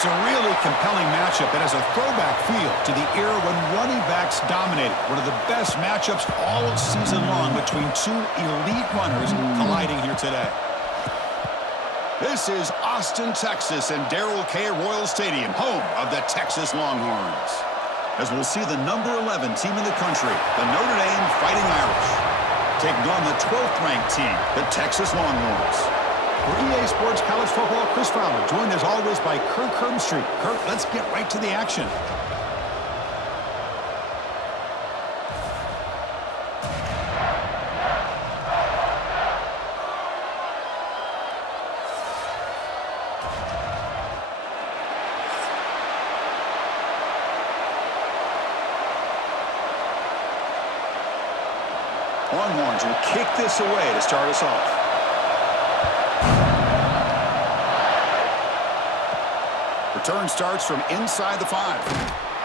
It's a really compelling matchup that has a throwback feel to the era when running backs dominated. One of the best matchups all season long between two elite runners colliding here today. This is Austin, Texas, and Darrell K. Royal Stadium, home of the Texas Longhorns. As we'll see the number 11 team in the country, the Notre Dame Fighting Irish, taking on the 12th ranked team, the Texas Longhorns. For EA Sports College Football, Chris Fowler, joined as always by Kirk Herbstreit. Kirk, let's get right to the action. Longhorns will kick this away to start us off. Return starts from inside the 5.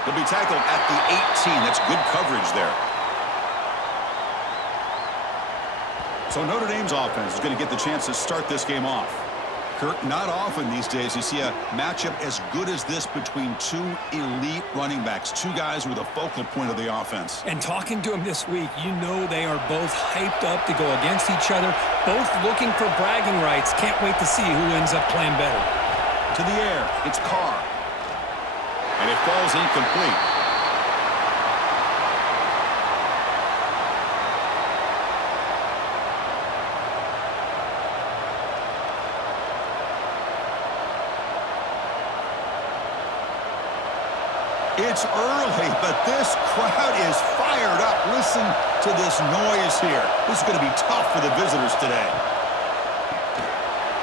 He'll be tackled at the 18. That's good coverage there. So Notre Dame's offense is going to get the chance to start this game off. Kirk, not often these days you see a matchup as good as this between two elite running backs, two guys who are the focal point of the offense. And talking to them this week, you know they are both hyped up to go against each other, both looking for bragging rights. Can't wait to see who ends up playing better. To the air, it's Carr. And it falls incomplete. It's early, but this crowd is fired up. Listen to this noise here. This is going to be tough for the visitors today.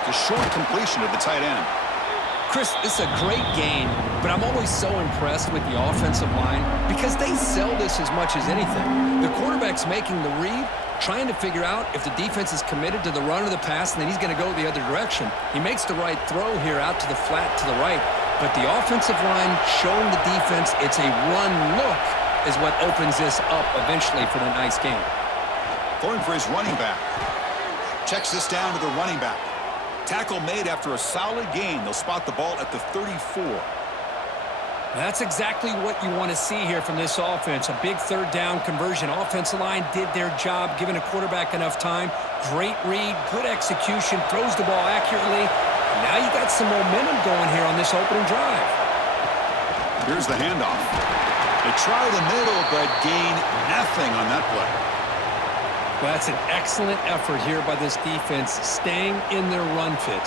It's a short completion of the tight end. Chris, this is a great game, but I'm always so impressed with the offensive line because they sell this as much as anything. The quarterback's making the read, trying to figure out if the defense is committed to the run or the pass, and then he's going to go the other direction. He makes the right throw here out to the flat to the right, but the offensive line showing the defense it's a run look is what opens this up eventually for the nice game. Going for his running back. Checks this down to the running back. Tackle made after a solid gain. They'll spot the ball at the 34. That's exactly what you want to see here from this offense. A big third down conversion. Offensive line did their job, giving a quarterback enough time. Great read, good execution, throws the ball accurately. Now you got some momentum going here on this opening drive. Here's the handoff. They try the middle, but gain nothing on that play. Well, that's an excellent effort here by this defense, staying in their run fit,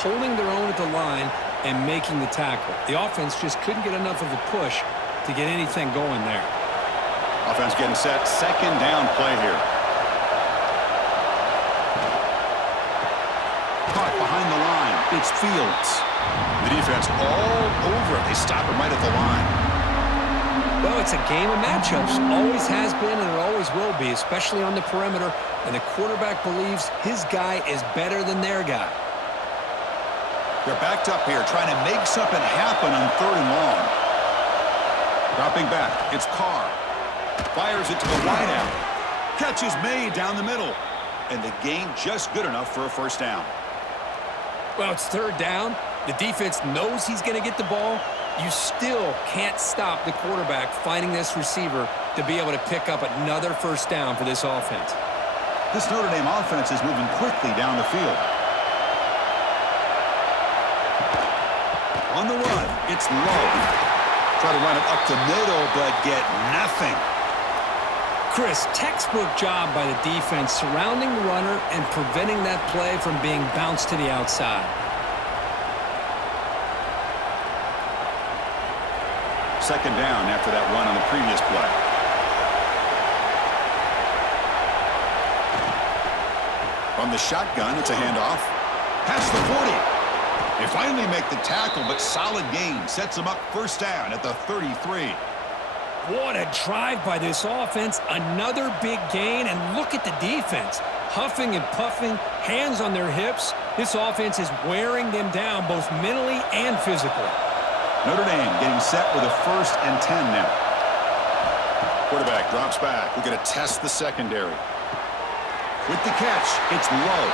holding their own at the line and making the tackle. The offense just couldn't get enough of a push to get anything going there. Offense getting set. Second down play here. Caught behind the line. It's Fields. The defense all over it. They stop him right at the line. Well, it's a game of matchups. Always has been and it always will be, especially on the perimeter. And the quarterback believes his guy is better than their guy. They're backed up here, trying to make something happen on 3rd and long. Dropping back, it's Carr. Fires it to the wideout. Catch is made down the middle. And the gain just good enough for a first down. Well, it's 3rd down. The defense knows he's going to get the ball. You still can't stop the quarterback finding this receiver to be able to pick up another first down for this offense. This Notre Dame offense is moving quickly down the field. On the run, it's low. Try to run it up the middle, but get nothing. Chris, textbook job by the defense surrounding the runner and preventing that play from being bounced to the outside. Second down after that run on the previous play. From the shotgun, it's a handoff. Past the 40. They finally make the tackle, but solid gain sets them up first down at the 33. What a drive by this offense. Another big gain, and look at the defense. Huffing and puffing, hands on their hips. This offense is wearing them down both mentally and physically. Notre Dame getting set with a 1st and 10 now. Quarterback drops back. We're going to test the secondary. With the catch, it's low.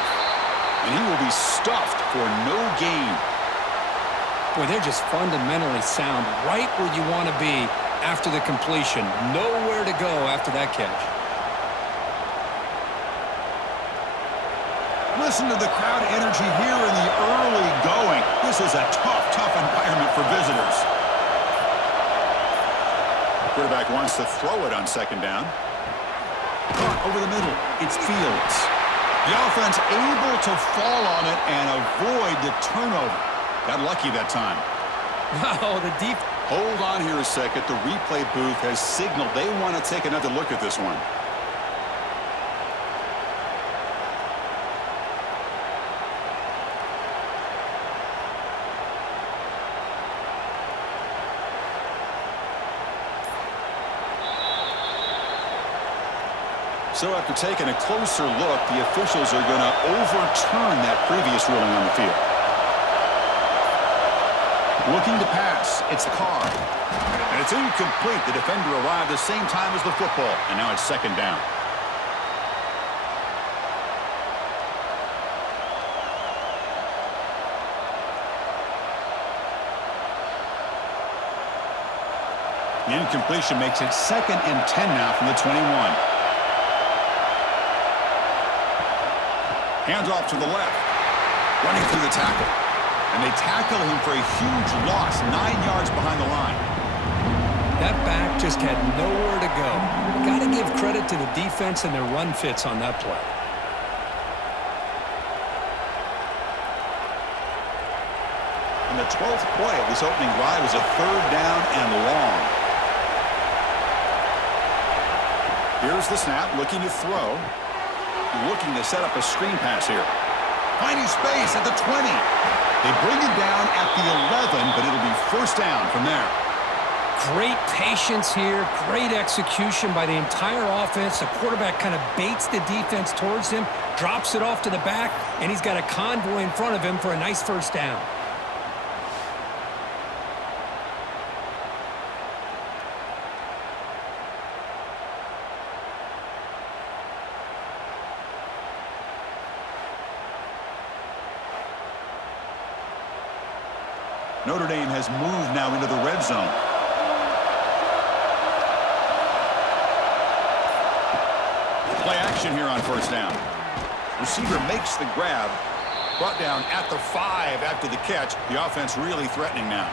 And he will be stuffed for no gain. Boy, they're just fundamentally sound right where you want to be after the completion. Nowhere to go after that catch. Listen to the crowd energy here in the early going. This is a tough, tough environment for visitors. The quarterback wants to throw it on second down. Caught over the middle. It's Fields. The offense able to fall on it and avoid the turnover. Got lucky that time. Wow, the deep. Hold on here a second. The replay booth has signaled they want to take another look at this one. So after taking a closer look, the officials are going to overturn that previous ruling on the field. Looking to pass. It's Carr. And it's incomplete. The defender arrived the same time as the football. And now it's second down. The incompletion makes it 2nd and 10 now from the 21. Hands off to the left. Running through the tackle. And they tackle him for a huge loss, 9 yards behind the line. That back just had nowhere to go. Got to give credit to the defense and their run fits on that play. And the 12th play of this opening drive is a 3rd down and long. Here's the snap, looking to throw. Looking to set up a screen pass here. Finding space at the 20. They bring it down at the 11, but it'll be 1st down from there. Great patience here. Great execution by the entire offense. The quarterback kind of baits the defense towards him, drops it off to the back, and he's got a convoy in front of him for a nice 1st down. Notre Dame has moved now into the red zone. Play action here on 1st down. Receiver makes the grab. Brought down at the 5 after the catch. The offense really threatening now.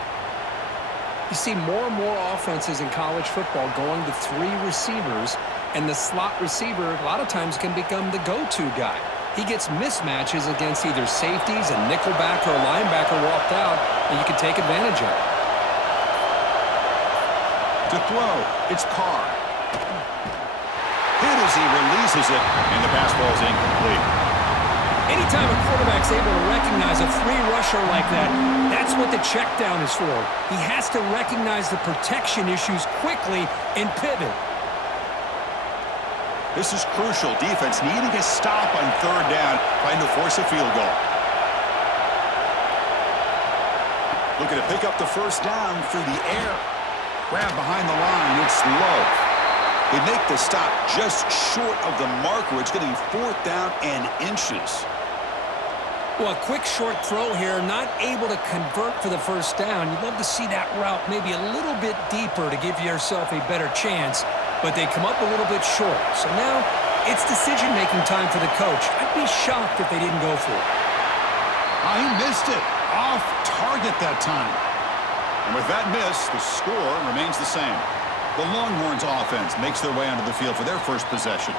You see more and more offenses in college football going to 3 receivers, and the slot receiver a lot of times can become the go-to guy. He gets mismatches against either safeties, a nickelback, or a linebacker walked out, and you can take advantage of it. To throw, it's Carr. Hit as he releases it, and the pass ball is incomplete. Anytime a quarterback's able to recognize a free rusher like that, that's what the check down is for. He has to recognize the protection issues quickly and pivot. This is crucial. Defense needing a stop on 3rd down, trying to force a field goal. Looking to pick up the 1st down through the air. Grab behind the line. It's low. They make the stop just short of the marker. It's going to be 4th down and inches. Well, a quick short throw here, not able to convert for the 1st down. You'd love to see that route maybe a little bit deeper to give yourself a better chance, but they come up a little bit short. So now it's decision-making time for the coach. I'd be shocked if they didn't go for it. He missed it. Off target that time. And with that miss, the score remains the same. The Longhorns offense makes their way onto the field for their 1st possession.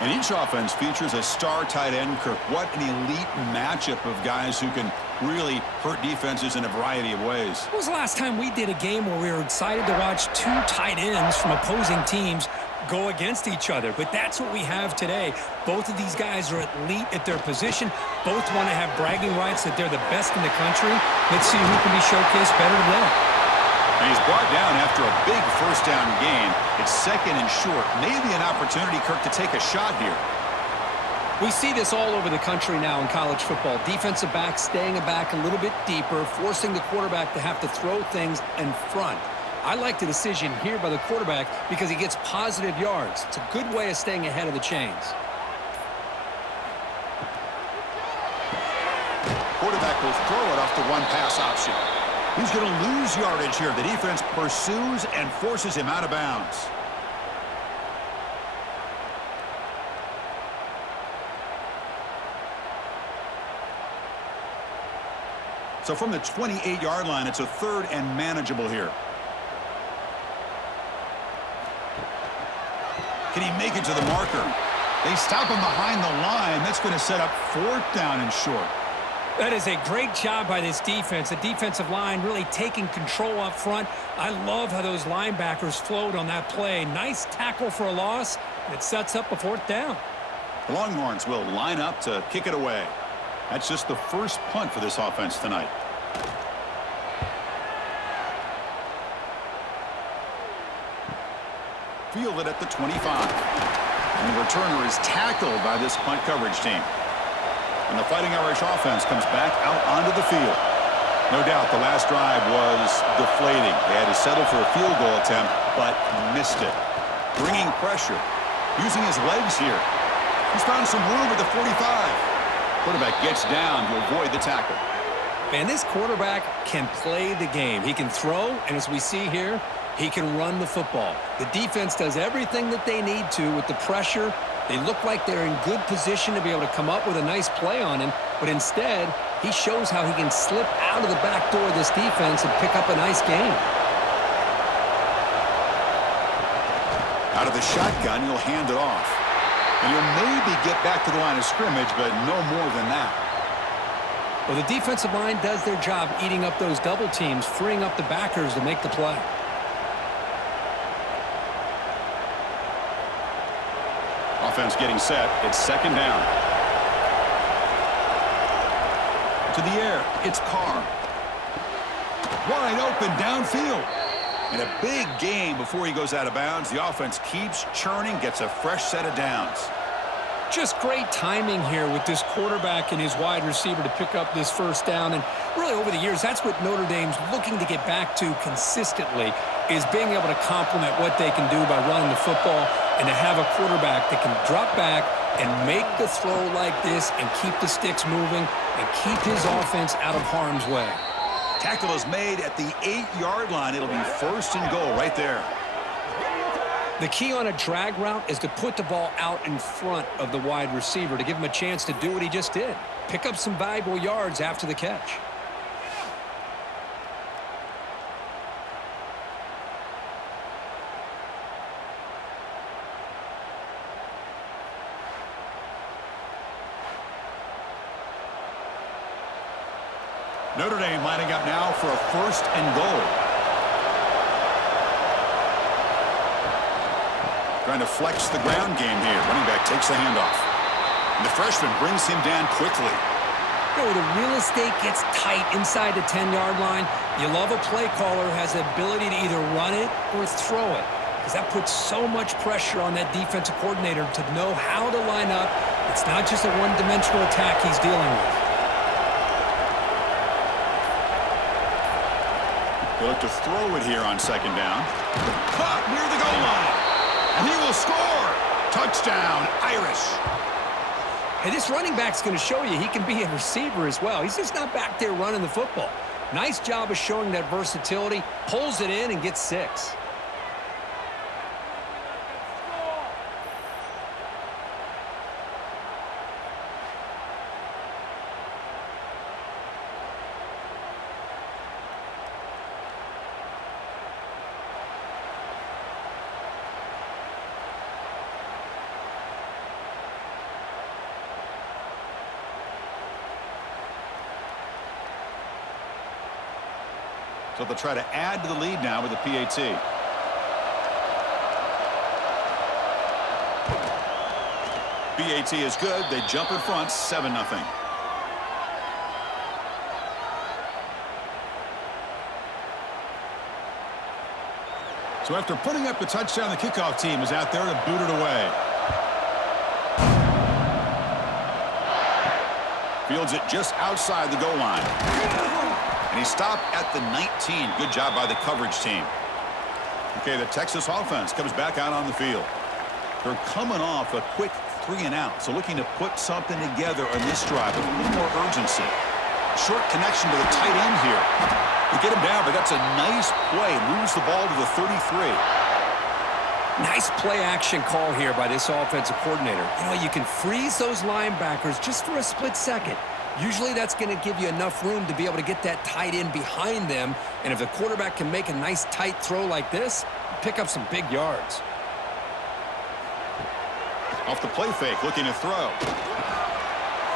And each offense features a star tight end, Kirk. What an elite matchup of guys who can really hurt defenses in a variety of ways. When was the last time we did a game where we were excited to watch 2 tight ends from opposing teams go against each other? But that's what we have today. Both of these guys are elite at their position. Both want to have bragging rights that they're the best in the country. Let's see who can be showcased better today. And he's brought down after a big 1st down gain. It's 2nd and short. Maybe an opportunity, Kirk, to take a shot here. We see this all over the country now in college football. Defensive backs staying back a little bit deeper, forcing the quarterback to have to throw things in front. I like the decision here by the quarterback because he gets positive yards. It's a good way of staying ahead of the chains. Quarterback will throw it off the 1 pass option. He's going to lose yardage here. The defense pursues and forces him out of bounds. So from the 28-yard line, it's a 3rd and manageable here. Can he make it to the marker? They stop him behind the line. That's going to set up 4th down and short. That is a great job by this defense. The defensive line really taking control up front. I love how those linebackers flowed on that play. Nice tackle for a loss. It sets up a 4th down. The Longhorns will line up to kick it away. That's just the first punt for this offense tonight. Fielded at the 25. And the returner is tackled by this punt coverage team. And the Fighting Irish offense comes back out onto the field. No doubt the last drive was deflating. They had to settle for a field goal attempt, but missed it. Bringing pressure. Using his legs here. He's found some room at the 45. Quarterback gets down to avoid the tackle. Man, this quarterback can play the game. He can throw, and as we see here, he can run the football. The defense does everything that they need to with the pressure. They look like they're in good position to be able to come up with a nice play on him, but instead, he shows how he can slip out of the back door of this defense and pick up a nice gain. Out of the shotgun, he'll hand it off. And he'll maybe get back to the line of scrimmage, but no more than that. Well, the defensive line does their job eating up those double teams, freeing up the backers to make the play. Offense getting set. It's 2nd down. To the air. It's Carr. Wide open downfield. And a big gain before he goes out of bounds. The offense keeps churning, gets a fresh set of downs. Just great timing here with this quarterback and his wide receiver to pick up this 1st down. And really over the years, that's what Notre Dame's looking to get back to consistently, is being able to complement what they can do by running the football and to have a quarterback that can drop back and make the throw like this and keep the sticks moving and keep his offense out of harm's way. Tackle is made at the 8-yard line. It'll be 1st and goal right there. The key on a drag route is to put the ball out in front of the wide receiver to give him a chance to do what he just did. Pick up some valuable yards after the catch. Notre Dame lining up now for a 1st and goal. Trying to flex the ground game here. Running back takes the handoff. And the freshman brings him down quickly. You know, the real estate gets tight inside the 10-yard line. You love a play caller who has the ability to either run it or throw it, because that puts so much pressure on that defensive coordinator to know how to line up. It's not just a one-dimensional attack he's dealing with. They look to throw it here on 2nd down. Caught near the goal line. And he will score. Touchdown, Irish. Hey, this running back's going to show you he can be a receiver as well. He's just not back there running the football. Nice job of showing that versatility. Pulls it in and gets 6. So they'll try to add to the lead now with a PAT. PAT is good. They jump in front, 7-0. So after putting up the touchdown, the kickoff team is out there to boot it away. Fields it just outside the goal line. And he stopped at the 19. Good job by the coverage team. Okay, the Texas offense comes back out on the field. They're coming off a quick 3-and-out, so looking to put something together on this drive with a little more urgency. Short connection to the tight end here. They get him down, but that's a nice play. Moves the ball to the 33. Nice play action call here by this offensive coordinator. You know, you can freeze those linebackers just for a split second. Usually that's going to give you enough room to be able to get that tight end behind them. And if the quarterback can make a nice tight throw like this, pick up some big yards. Off the play fake, looking to throw.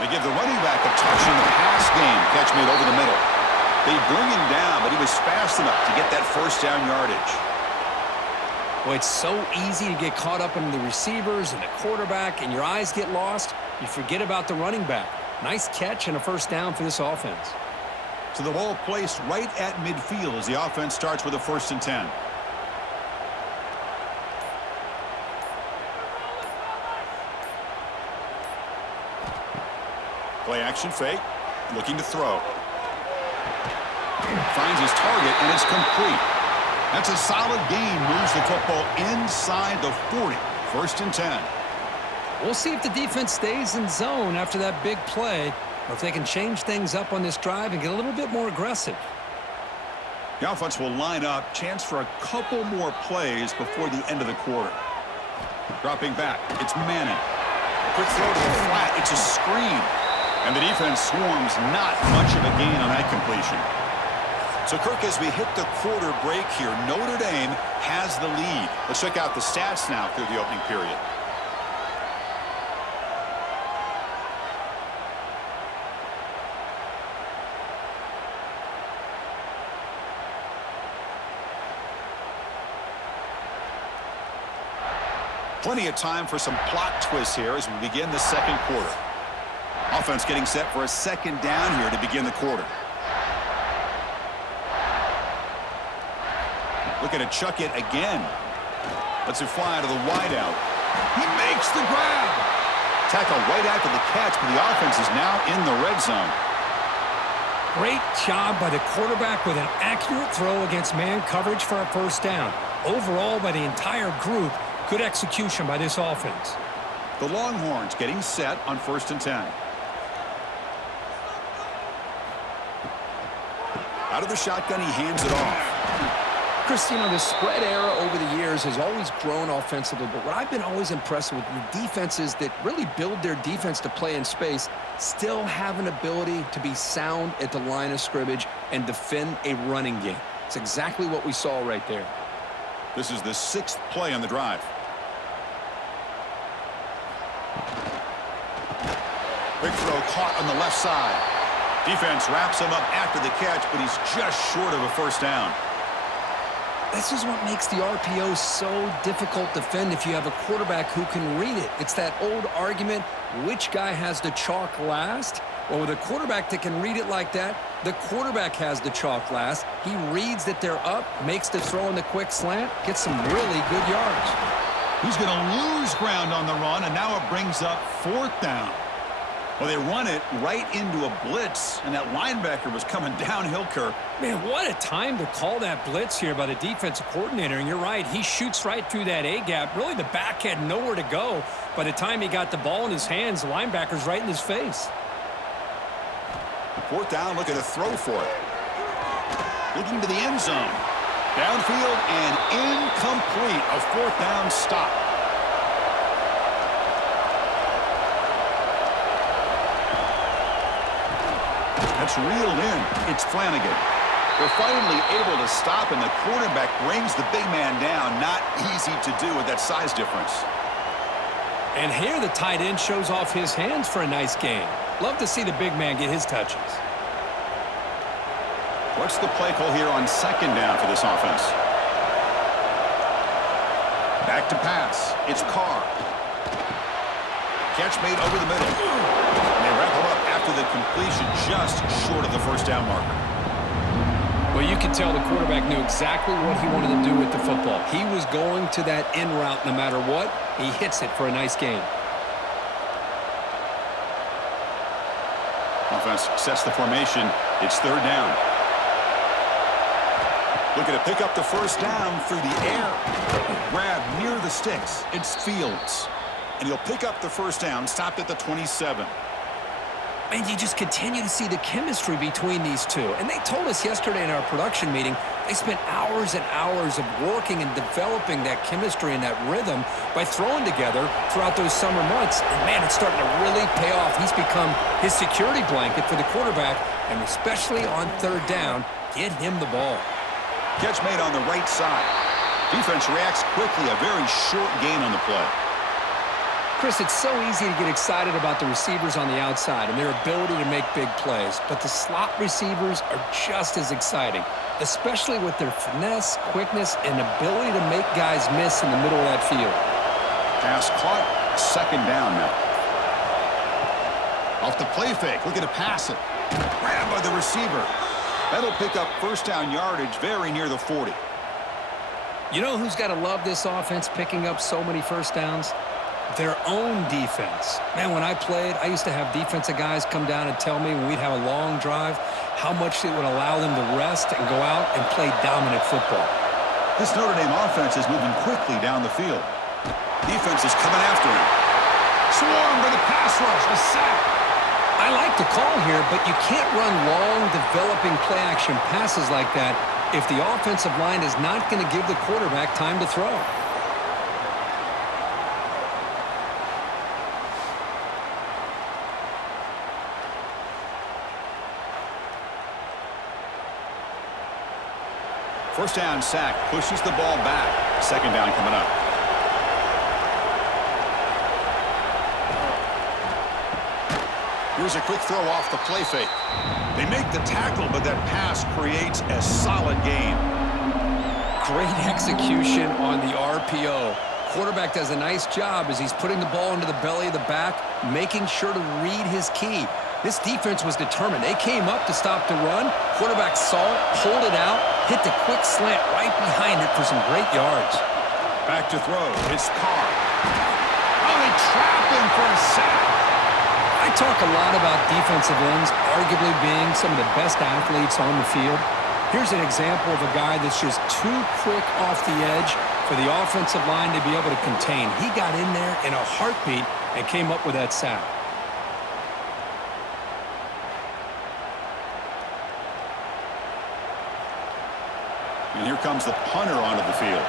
They give the running back a touch in the pass game. Catch made over the middle. They bring him down, but he was fast enough to get that first down yardage. Well, it's so easy to get caught up in the receivers and the quarterback, and your eyes get lost. You forget about the running back. Nice catch and a first down for this offense. So the ball placed right at midfield as the offense starts with a 1st and 10. Play action fake, looking to throw. Finds his target, and it's complete. That's a solid gain, moves the football inside the 40. 1st and 10. We'll see if the defense stays in zone after that big play, or if they can change things up on this drive and get a little bit more aggressive. The offense will line up. Chance for a couple more plays before the end of the quarter. Dropping back, it's Manning. Quick throw to the flat, it's a screen. And the defense swarms, not much of a gain on that completion. So, Kirk, as we hit the quarter break here, Notre Dame has the lead. Let's check out the stats now through the opening period. Plenty of time for some plot twists here as we begin the second quarter. Offense getting set for a 2nd down here to begin the quarter. Looking to chuck it again. Lets it fly to the wideout. He makes the grab. Tackle right after the catch, but the offense is now in the red zone. Great job by the quarterback with an accurate throw against man coverage for a first down. Overall, by the entire group, good execution by this offense. The Longhorns getting set on 1st and 10. Out of the shotgun, he hands it off. Chris, you know, the spread era over the years has always grown offensively, but what I've been always impressed with the defenses that really build their defense to play in space still have an ability to be sound at the line of scrimmage and defend a running game. It's exactly what we saw right there. This is the 6th play on the drive. Quick throw caught on the left side. Defense wraps him up after the catch, but he's just short of a first down. This is what makes the RPO so difficult to defend if you have a quarterback who can read it. It's that old argument, which guy has the chalk last? Well, with a quarterback that can read it like that, the quarterback has the chalk last. He reads that they're up, makes the throw in the quick slant, gets some really good yards. He's going to lose ground on the run, and now it brings up 4th down. Well, they run it right into a blitz, and that linebacker was coming downhill, Kirk. Man, what a time to call that blitz here by the defensive coordinator. And you're right, he shoots right through that A-gap. Really, the back had nowhere to go. By the time he got the ball in his hands, the linebacker's right in his face. 4th down, looking to throw for it. Looking to the end zone. Downfield and incomplete. A 4th down stop. That's reeled in. It's Flanagan. They're finally able to stop, and the quarterback brings the big man down. Not easy to do with that size difference. And here the tight end shows off his hands for a nice gain. Love to see the big man get his touches. What's the play call here on 2nd down for this offense? Back to pass. It's Carr. Catch made over the middle. And they wrap him up after the completion, just short of the first down marker. Well, you can tell the quarterback knew exactly what he wanted to do with the football. He was going to that in route no matter what. He hits it for a nice gain. Offense sets the formation. It's 3rd down. Looking to pick up the first down through the air. Grab near the sticks. It's Fields. And he'll pick up the first down, stopped at the 27. And you just continue to see the chemistry between these two. And they told us yesterday in our production meeting, they spent hours and hours of working and developing that chemistry and that rhythm by throwing together throughout those summer months. And, man, it's starting to really pay off. He's become his security blanket for the quarterback, and especially on third down, get him the ball. Catch made on the right side. Defense reacts quickly, a very short gain on the play. Chris, it's so easy to get excited about the receivers on the outside and their ability to make big plays, but the slot receivers are just as exciting, especially with their finesse, quickness, and ability to make guys miss in the middle of that field. Pass caught, second down now. Off the play fake, looking to pass it. Grabbed by the receiver. That'll pick up first down yardage very near the 40. You know who's got to love this offense picking up so many first downs? Their own defense. Man, when I played, I used to have defensive guys come down and tell me when we'd have a long drive how much it would allow them to rest and go out and play dominant football. This Notre Dame offense is moving quickly down the field. Defense is coming after him. Swarmed by the pass rush, a sack. I like the call here, but you can't run long, developing play-action passes like that if the offensive line is not going to give the quarterback time to throw. First down sack, pushes the ball back. Second down coming up. Here's a quick throw off the play fake. They make the tackle, but that pass creates a solid gain. Great execution on the RPO. Quarterback does a nice job as he's putting the ball into the belly of the back, making sure to read his key. This defense was determined. They came up to stop the run. Quarterback saw it, pulled it out, hit the quick slant right behind it for some great yards. Back to throw. It's Carr. Oh, they trap him for a sack. I talk a lot about defensive ends arguably being some of the best athletes on the field. Here's an example of a guy that's just too quick off the edge for the offensive line to be able to contain. He got in there in a heartbeat and came up with that sack. And here comes the punter onto the field.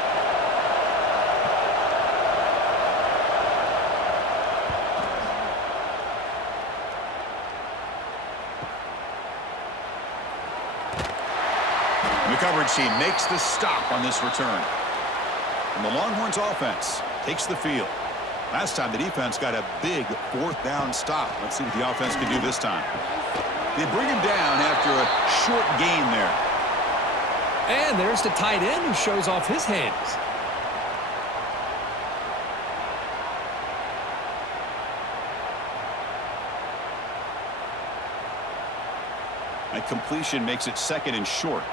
The coverage team makes the stop on this return. And the Longhorns offense takes the field. Last time the defense got a big fourth down stop. Let's see what the offense can do this time. They bring him down after a short gain there. And there's the tight end who shows off his hands. That completion makes it second and short.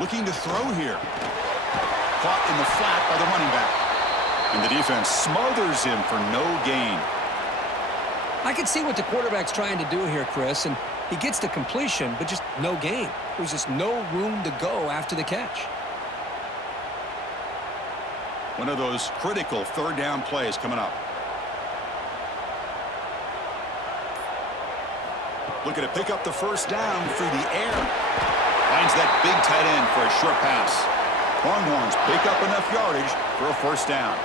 Looking to throw here. Caught in the flat by the running back. And the defense smothers him for no gain. I can see what the quarterback's trying to do here, Chris, and he gets the completion, but just no gain. There's just no room to go after the catch. One of those critical third down plays coming up. Looking to pick up the first down through the air. Finds that big tight end for a short pass. Longhorns pick up enough yardage for a first down.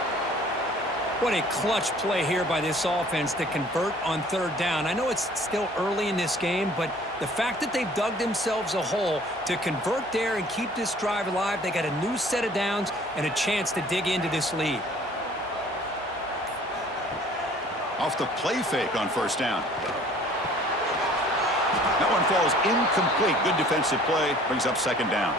What a clutch play here by this offense to convert on third down. I know it's still early in this game, but the fact that they've dug themselves a hole to convert there and keep this drive alive, they got a new set of downs and a chance to dig into this lead. Off the play fake on first down. That one falls incomplete. Good defensive play. Brings up second down.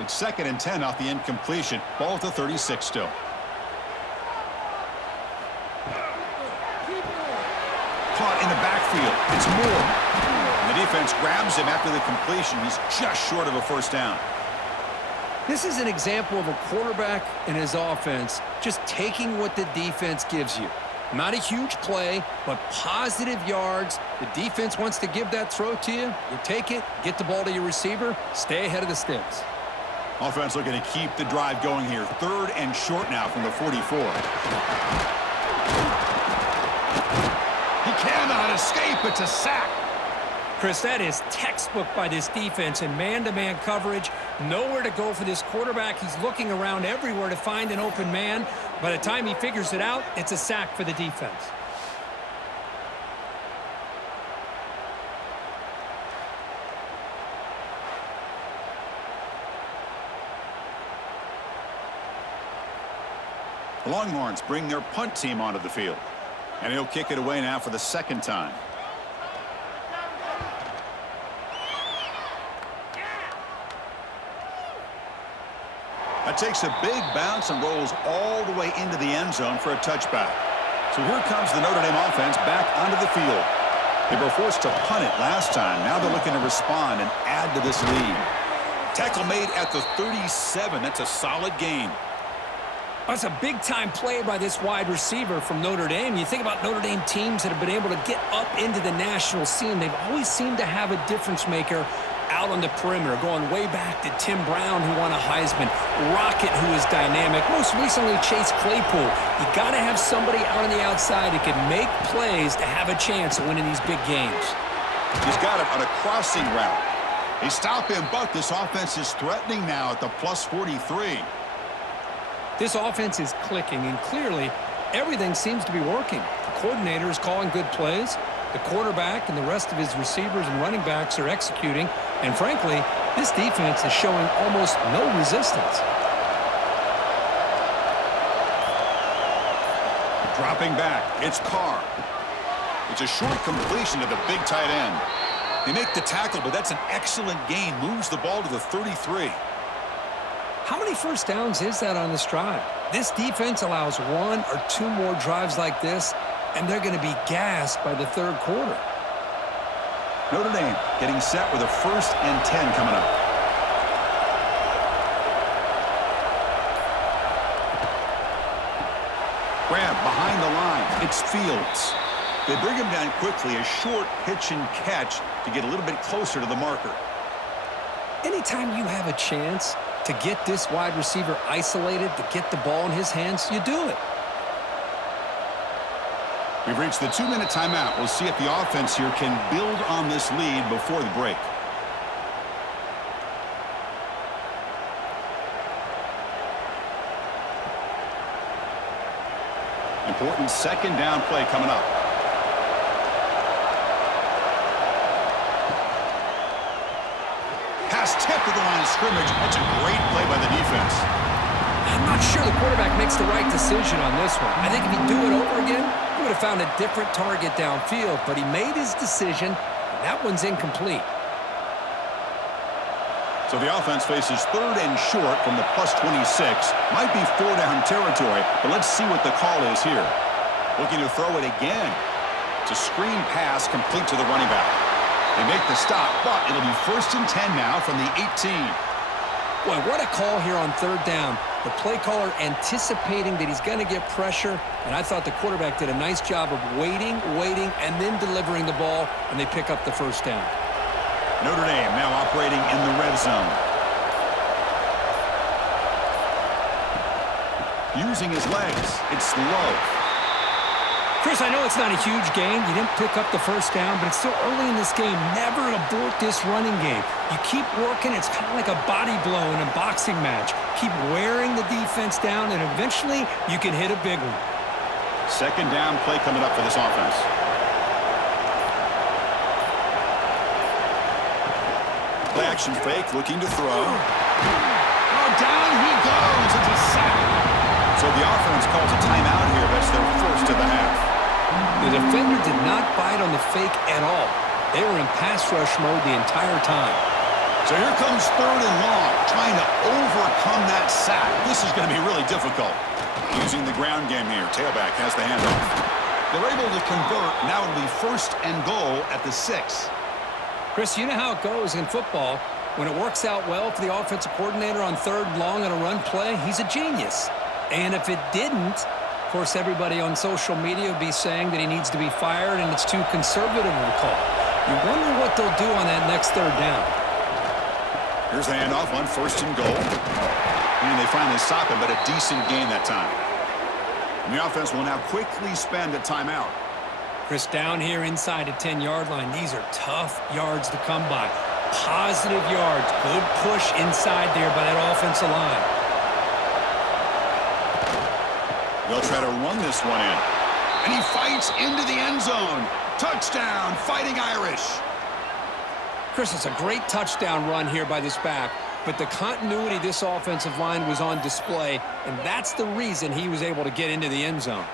It's second and 10 off the incompletion. Ball at the 36 still. Caught in the backfield. It's Moore. And the defense grabs him after the completion. He's just short of a first down. This is an example of a quarterback and his offense just taking what the defense gives you. Not a huge play, but positive yards. The defense wants to give that throw to you. You take it, get the ball to your receiver, stay ahead of the sticks. Offense looking to keep the drive going here. 3rd and short now from the 44. He cannot escape. It's a sack. Chris, that is textbook by this defense in man-to-man coverage. Nowhere to go for this quarterback. He's looking around everywhere to find an open man. By the time he figures it out, it's a sack for the defense. The Longhorns bring their punt team onto the field. And he'll kick it away now for the 2nd time. That takes a big bounce and rolls all the way into the end zone for a touchback. So here comes the Notre Dame offense back onto the field. They were forced to punt it last time. Now they're looking to respond and add to this lead. Tackle made at the 37. That's a solid gain. That's a big-time play by this wide receiver from Notre Dame. You think about Notre Dame teams that have been able to get up into the national scene. They've always seemed to have a difference maker out on the perimeter, going way back to Tim Brown, who won a Heisman, Rocket, who is dynamic, most recently Chase Claypool. You got to have somebody out on the outside who can make plays to have a chance of winning these big games. He's got it on a crossing route. They stop him, but this offense is threatening now at the plus 43. This offense is clicking, and clearly everything seems to be working. The coordinator is calling good plays. The quarterback and the rest of his receivers and running backs are executing. And frankly, this defense is showing almost no resistance. Dropping back, it's Carr. It's a short completion to the big tight end. They make the tackle, but that's an excellent gain. Moves the ball to the 33. How many first downs is that on this drive? This defense allows 1 or 2 more drives like this, and they're going to be gassed by the 3rd quarter. Notre Dame getting set with a 1st and 10 coming up. Grab behind the line. It's Fields. They bring him down quickly. A short pitch and catch to get a little bit closer to the marker. Anytime you have a chance to get this wide receiver isolated, to get the ball in his hands, you do it. We've reached the 2-minute timeout. We'll see if the offense here can build on this lead before the break. Important 2nd down play coming up. Pass tipped to the line of scrimmage. That's a great play by the defense. I'm not sure the quarterback makes the right decision on this one. I think if he'd do it over again, he would have found a different target downfield, but he made his decision, and that one's incomplete. So the offense faces 3rd and short from the plus 26. Might be 4-down territory, but let's see what the call is here. Looking to throw it again. It's a screen pass complete to the running back. They make the stop, but it'll be 1st and 10 now from the 18. Boy, what a call here on 3rd down. The play caller anticipating that he's going to get pressure, and I thought the quarterback did a nice job of waiting, and then delivering the ball, and they pick up the 1st down. Notre Dame now operating in the red zone. Using his legs, it's low. Chris, I know it's not a huge gain. You didn't pick up the 1st down, but it's still early in this game. Never abort this running game. You keep working. It's kind of like a body blow in a boxing match. Keep wearing the defense down, and eventually you can hit a big one. 2nd down play coming up for this offense. Play action fake, looking to throw. Oh, down he goes. It's a sack. So the offense calls a timeout here. That's their 1st of the half. The defender did not bite on the fake at all. They were in pass rush mode the entire time. So here comes 3rd and long, trying to overcome that sack. This is going to be really difficult. Using the ground game here. Tailback has the handoff. They're able to convert. Now it'll be 1st and goal at the 6. Chris, you know how it goes in football. When it works out well for the offensive coordinator on 3rd and long on a run play, he's a genius. And if it didn't, course, everybody on social media will be saying that he needs to be fired and it's too conservative of a call. You wonder what they'll do on that next third down. Here's the handoff on 1st and goal. And they finally stop him, but a decent gain that time. And the offense will now quickly spend a timeout. Chris, down here inside the 10-yard line, these are tough yards to come by. Positive yards. Good push inside there by that offensive line. They'll try to run this one in. And he fights into the end zone. Touchdown, Fighting Irish. Chris, it's a great touchdown run here by this back, but the continuity of this offensive line was on display, and that's the reason he was able to get into the end zone.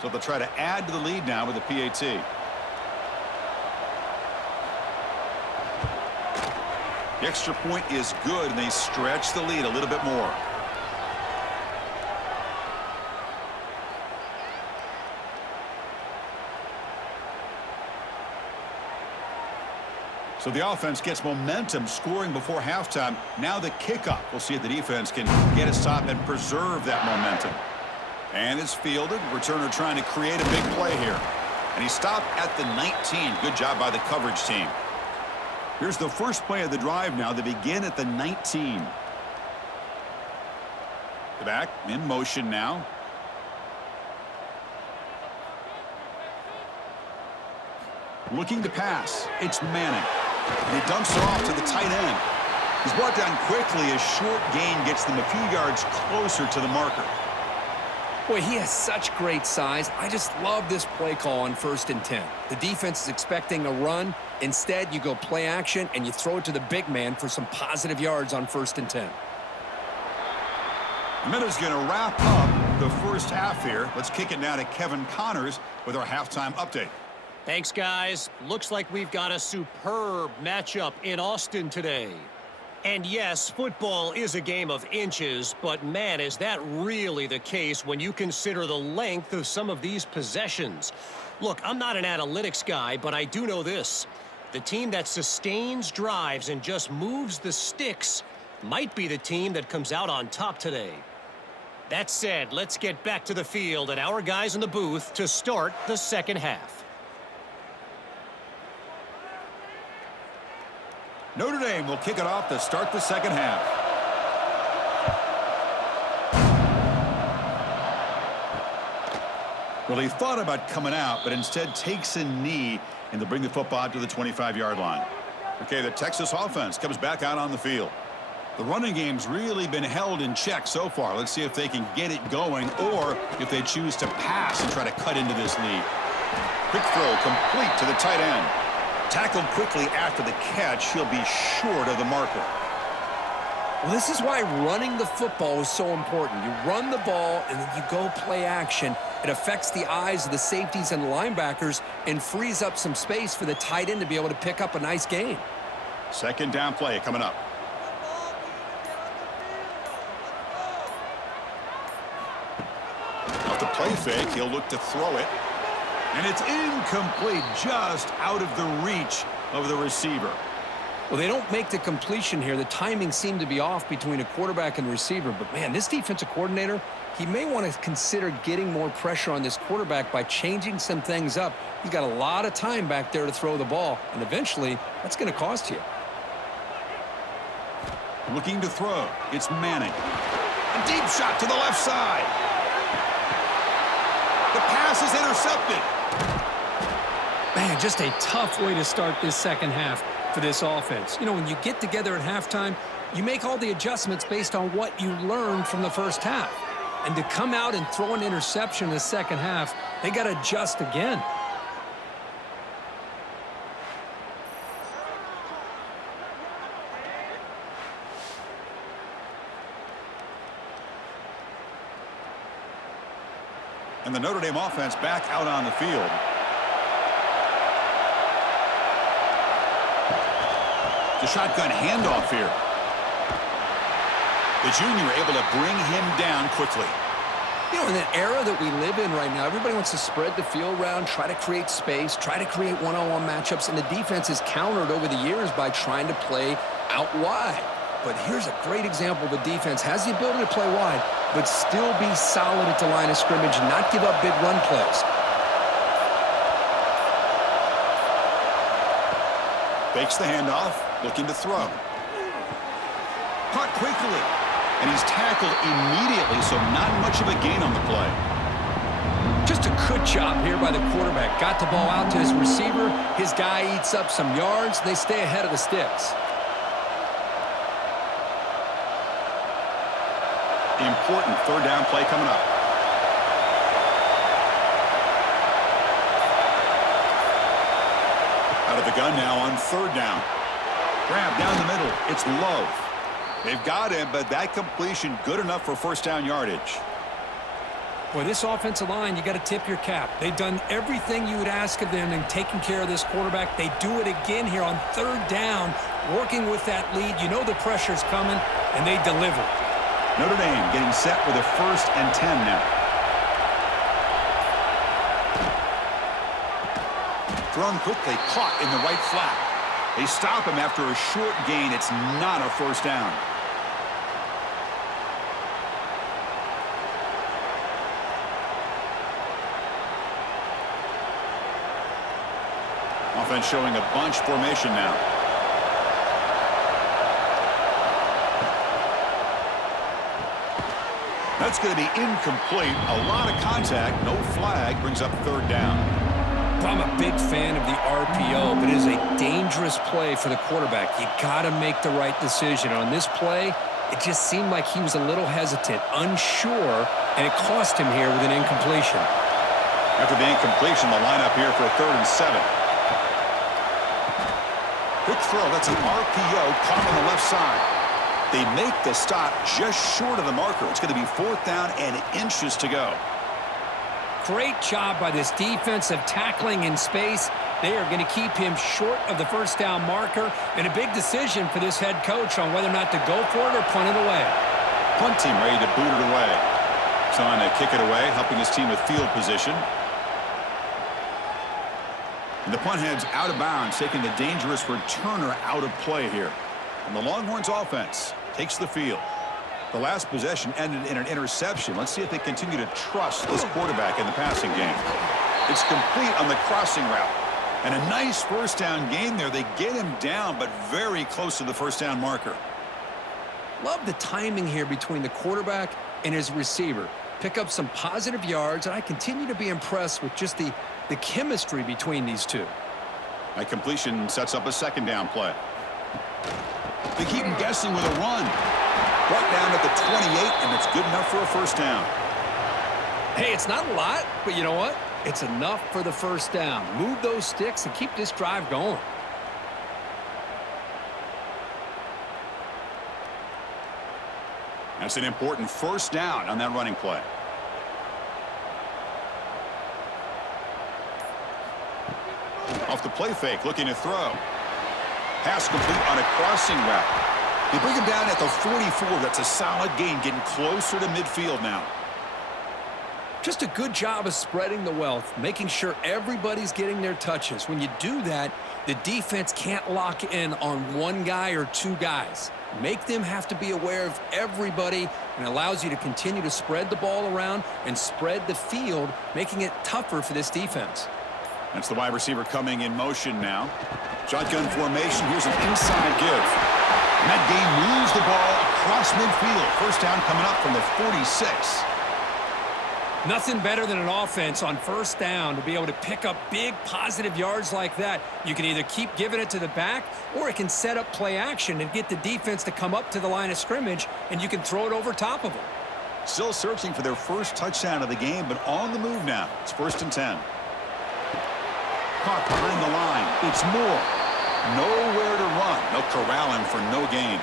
So they'll try to add to the lead now with the PAT. The extra point is good, and they stretch the lead a little bit more. So the offense gets momentum, scoring before halftime. Now the kickoff. We'll see if the defense can get a stop and preserve that momentum. And it's fielded. Returner trying to create a big play here. And he stopped at the 19. Good job by the coverage team. Here's the first play of the drive now. They begin at the 19. The back in motion now. Looking to pass. It's Manning. And he dumps it off to the tight end. He's brought down quickly. A short gain gets them a few yards closer to the marker. Boy, he has such great size. I just love this play call on 1st and 10. The defense is expecting a run. Instead, you go play action, and you throw it to the big man for some positive yards on 1st and 10. The minute's going to wrap up the first half here. Let's kick it now to Kevin Connors with our halftime update. Thanks, guys. Looks like we've got a superb matchup in Austin today. And yes, football is a game of inches, but man, is that really the case when you consider the length of some of these possessions. Look, I'm not an analytics guy, but I do know this. The team that sustains drives and just moves the sticks might be the team that comes out on top today. That said, let's get back to the field and our guys in the booth to start the second half. Notre Dame will kick it off to start the second half. Well, he thought about coming out, but instead takes a knee, and they'll bring the football out to the 25-yard line. Okay, the Texas offense comes back out on the field. The running game's really been held in check so far. Let's see if they can get it going, or if they choose to pass and try to cut into this lead. Quick throw complete to the tight end. Tackled quickly after the catch. He'll be short of the marker. Well, this is why running the football is so important. You run the ball, and then you go play action. It affects the eyes of the safeties and the linebackers and frees up some space for the tight end to be able to pick up a nice gain. Second down play coming up. Off the play fake, he'll look to throw it. And it's incomplete, just out of the reach of the receiver. Well, they don't make the completion here. The timing seemed to be off between a quarterback and receiver. But, man, this defensive coordinator, he may want to consider getting more pressure on this quarterback by changing some things up. He's got a lot of time back there to throw the ball, and eventually that's going to cost you. Looking to throw. It's Manning. A deep shot to the left side. The pass is intercepted. Man, just a tough way to start this second half for this offense. You know, when you get together at halftime, you make all the adjustments based on what you learned from the first half. And to come out and throw an interception in the second half, they got to adjust again. And the Notre Dame offense back out on the field. The shotgun handoff here. The junior able to bring him down quickly. You know, in an era that we live in right now, everybody wants to spread the field around, try to create space, try to create one-on-one matchups, and the defense is countered over the years by trying to play out wide. But here's a great example. The defense has the ability to play wide, but still be solid at the line of scrimmage and not give up big run plays. Fakes the handoff, looking to throw. Caught quickly, and he's tackled immediately, so not much of a gain on the play. Just a good job here by the quarterback. Got the ball out to his receiver. His guy eats up some yards. They stay ahead of the sticks. The important third down play coming up. Out of the gun now on third down. Grab down the middle. It's Love. They've got him, but that completion good enough for first down yardage. Boy, this offensive line, you got to tip your cap. They've done everything you would ask of them in taking care of this quarterback. They do it again here on third down, working with that lead. You know the pressure's coming, and they deliver. Notre Dame getting set with a 1st and 10 now. Thrown quickly, caught in the right flat. They stop him after a short gain. It's not a first down. Offense showing a bunch formation now. That's going to be incomplete. A lot of contact. No flag. Brings up third down. I'm a big fan of the RPO, but it is a dangerous play for the quarterback. You got to make the right decision. On this play, it just seemed like he was a little hesitant, unsure, and it cost him here with an incompletion. After the incompletion, the lineup here for a 3rd and 7. Quick throw. That's an RPO caught on the left side. They make the stop just short of the marker. It's going to be 4th down and inches to go. Great job by this defensive tackling in space. They are going to keep him short of the first down marker, and a big decision for this head coach on whether or not to go for it or punt it away. Punt team ready to boot it away. Trying to kick it away, helping his team with field position. And the punt heads out of bounds, taking the dangerous returner out of play here. And the Longhorns offense takes the field. The last possession ended in an interception. Let's see if they continue to trust this quarterback in the passing game. It's complete on the crossing route. And a nice first down gain there. They get him down, but very close to the first down marker. Love the timing here between the quarterback and his receiver. Pick up some positive yards, and I continue to be impressed with just the chemistry between these two. That completion sets up a 2nd down play. They keep him guessing with a run. Brought down at the 28, and it's good enough for a first down. Hey, it's not a lot, but you know what? It's enough for the first down. Move those sticks and keep this drive going. That's an important first down on that running play. Off the play fake, looking to throw. Pass complete on a crossing route. They bring him down at the 44. That's a solid gain, getting closer to midfield now. Just a good job of spreading the wealth, making sure everybody's getting their touches. When you do that, the defense can't lock in on one guy or two guys. Make them have to be aware of everybody, and allows you to continue to spread the ball around and spread the field, making it tougher for this defense. That's the wide receiver coming in motion now. Shotgun formation. Here's an inside give. And that game moves the ball across midfield. First down coming up from the 46. Nothing better than an offense on first down to be able to pick up big positive yards like that. You can either keep giving it to the back, or it can set up play action and get the defense to come up to the line of scrimmage, and you can throw it over top of them. Still searching for their first touchdown of the game, but on the move now. It's 1st and 10. Caught behind the line. It's Moore. Nowhere to run. They'll corral him for no gain.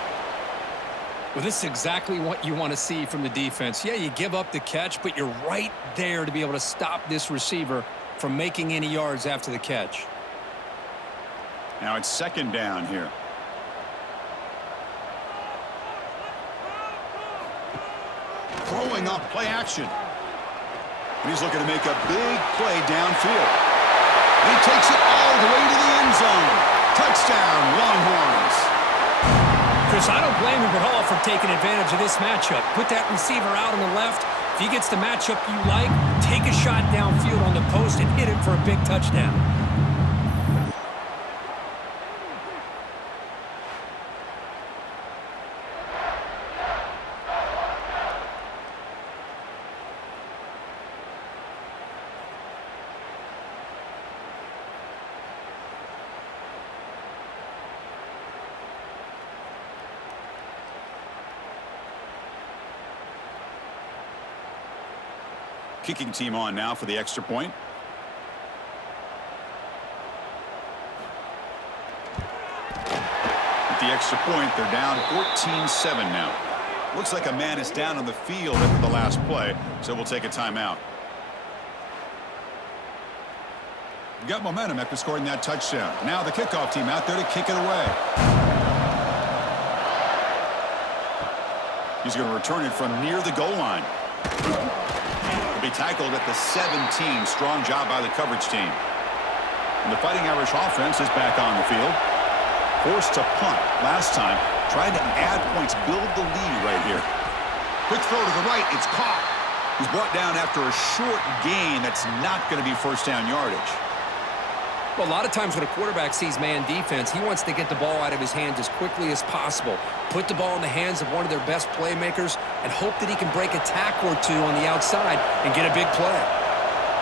Well, this is exactly what you want to see from the defense. Yeah, you give up the catch, but you're right there to be able to stop this receiver from making any yards after the catch. Now it's 2nd down here. Throwing up play action. And he's looking to make a big play downfield. And he takes it all the way to the end zone. Touchdown, Longhorns. Chris, I don't blame him at all for taking advantage of this matchup. Put that receiver out on the left. If he gets the matchup you like, take a shot downfield on the post and hit him for a big touchdown. Kicking team on now for the extra point. At the extra point, they're down 14-7 now. Looks like a man is down on the field after the last play, so we'll take a timeout. Got momentum after scoring that touchdown. Now the kickoff team out there to kick it away. He's going to return it from near the goal line. Be tackled at the 17. Strong job by the coverage team. And the Fighting Irish offense is back on the field. Forced to punt last time. Trying to add points, build the lead right here. Quick throw to the right. It's caught. He's brought down after a short gain. That's not going to be first down yardage. Well, a lot of times when a quarterback sees man defense, he wants to get the ball out of his hands as quickly as possible. Put the ball in the hands of one of their best playmakers and hope that he can break a tackle or two on the outside and get a big play.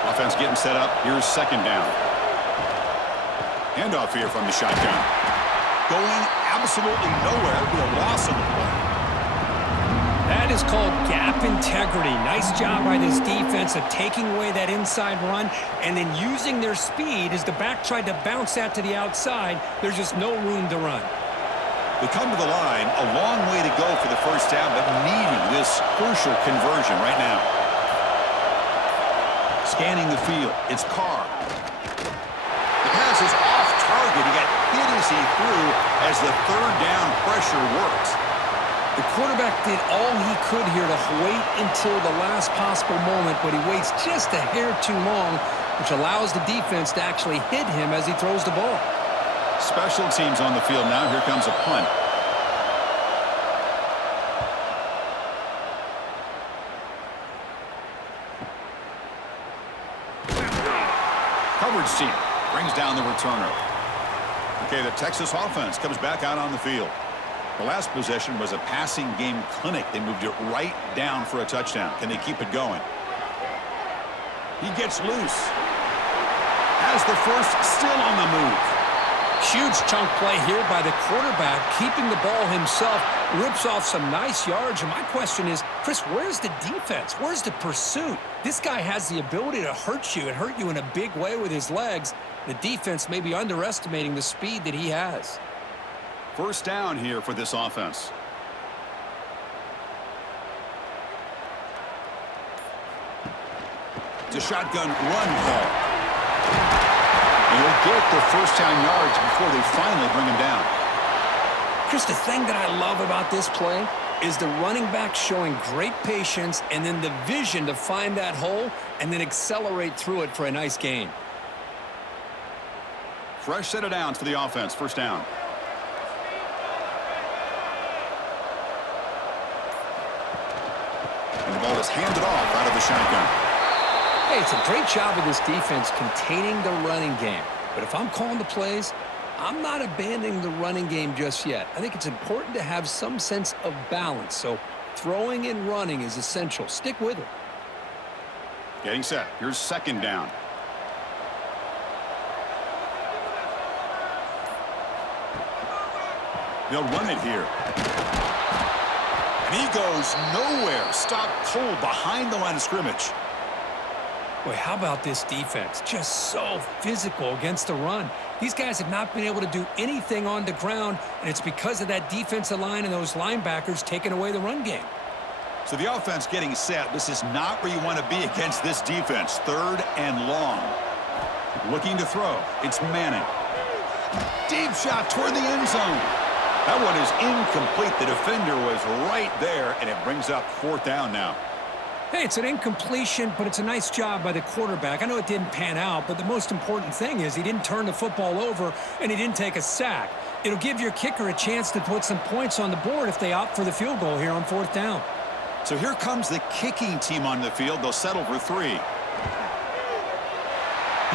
Offense getting set up. Here's second down. Handoff here from the shotgun. Going absolutely nowhere. Be a loss on the play. That is called gap integrity. Nice job by this defense of taking away that inside run and then using their speed as the back tried to bounce that to the outside. There's just no room to run. They come to the line, a long way to go for the first down, but needing this crucial conversion right now. Scanning the field, it's Carr. The pass is off target. He got hit as he threw as the third down pressure works. The quarterback did all he could here to wait until the last possible moment, but he waits just a hair too long, which allows the defense to actually hit him as he throws the ball. Special teams on the field now. Here comes a punt. Coverage team brings down the returner. Okay, the Texas offense comes back out on the field. The last possession was a passing game clinic. They moved it right down for a touchdown. Can they keep it going? He gets loose. Has the first, still on the move. Huge chunk play here by the quarterback, keeping the ball himself, rips off some nice yards. And my question is, Chris, where's the defense? Where's the pursuit? This guy has the ability to hurt you and hurt you in a big way with his legs. The defense may be underestimating the speed that he has. First down here for this offense. It's a shotgun run call. And he'll get the first down yards before they finally bring him down. Chris, the thing that I love about this play is the running back showing great patience and then the vision to find that hole and then accelerate through it for a nice gain. Fresh set of downs for the offense. First down. And the ball is handed off out of the shotgun. Hey, it's a great job of this defense containing the running game. But if I'm calling the plays, I'm not abandoning the running game just yet. I think it's important to have some sense of balance. So throwing and running is essential. Stick with it. Getting set. Here's second down. They'll run it here. And he goes nowhere. Stopped cold behind the line of scrimmage. Boy, how about this defense? Just so physical against the run. These guys have not been able to do anything on the ground, and it's because of that defensive line and those linebackers taking away the run game. So the offense getting set. This is not where you want to be against this defense. Third and long. Looking to throw. It's Manning. Deep shot toward the end zone. That one is incomplete. The defender was right there, and it brings up fourth down now. Hey, it's an incompletion, but it's a nice job by the quarterback. I know it didn't pan out, but the most important thing is he didn't turn the football over and he didn't take a sack. It'll give your kicker a chance to put some points on the board if they opt for the field goal here on 4th down. So here comes the kicking team on the field. They'll settle for 3. He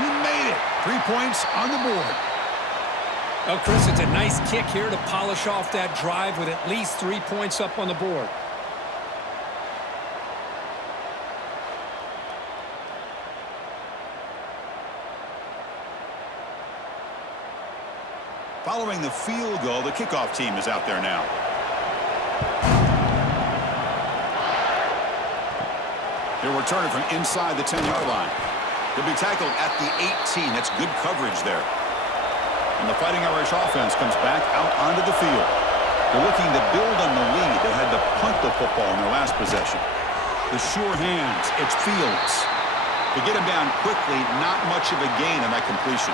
made it. 3 points on the board. Oh, Chris, it's a nice kick here to polish off that drive with at least 3 points up on the board. Following the field goal, the kickoff team is out there now. He'll return it from inside the 10-yard line. He'll be tackled at the 18. That's good coverage there. And the Fighting Irish offense comes back out onto the field. They're looking to build on the lead. They had to punt the football in their last possession. The sure hands, it's Fields. To get him down quickly, not much of a gain on that completion.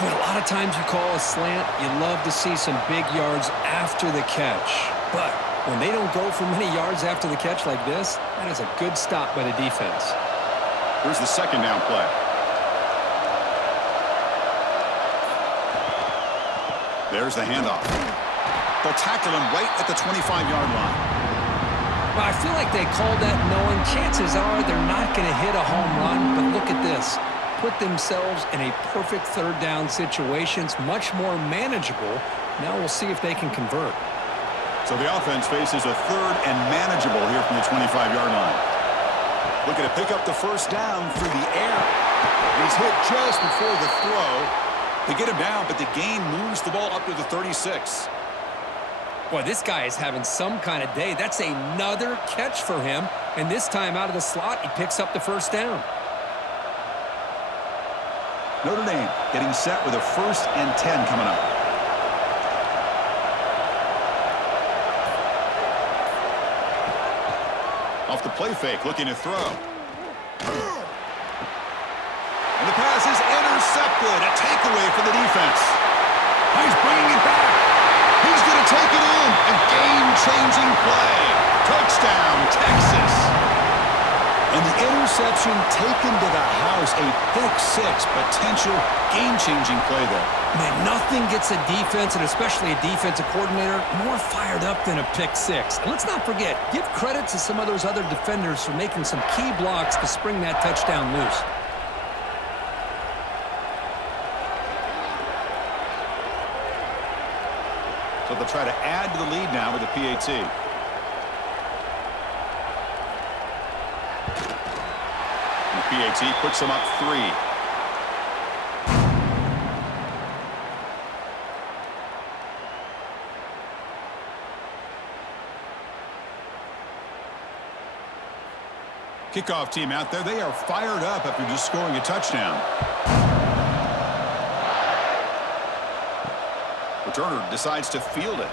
But a lot of times you call a slant, you love to see some big yards after the catch. But when they don't go for many yards after the catch like this, that is a good stop by the defense. Here's the 2nd down play. There's the handoff. They'll tackle him right at the 25-yard line. Well, I feel like they called that knowing chances are they're not going to hit a home run, but look at this. Put themselves in a perfect 3rd down situation. It's much more manageable. Now we'll see if they can convert. So the offense faces a 3rd and manageable here from the 25-yard line. Looking to pick up the 1st down through the air. He's hit just before the throw. They get him down, but the gain moves the ball up to the 36. Boy, this guy is having some kind of day. That's another catch for him. And this time out of the slot, he picks up the 1st down. Notre Dame getting set with a 1st and 10 coming up. Off the play fake, looking to throw. And the pass is intercepted. A takeaway for the defense. He's bringing it back. He's going to take it in. A game-changing play. Touchdown, Texas. And the interception taken to the house. A pick-6 potential game-changing play there. Man, nothing gets a defense, and especially a defensive coordinator, more fired up than a pick-6. And let's not forget, give credit to some of those other defenders for making some key blocks to spring that touchdown loose. So they'll try to add to the lead now with a PAT. PAT puts them up 3. Kickoff team out there. They are fired up after just scoring a touchdown. Returner decides to field it.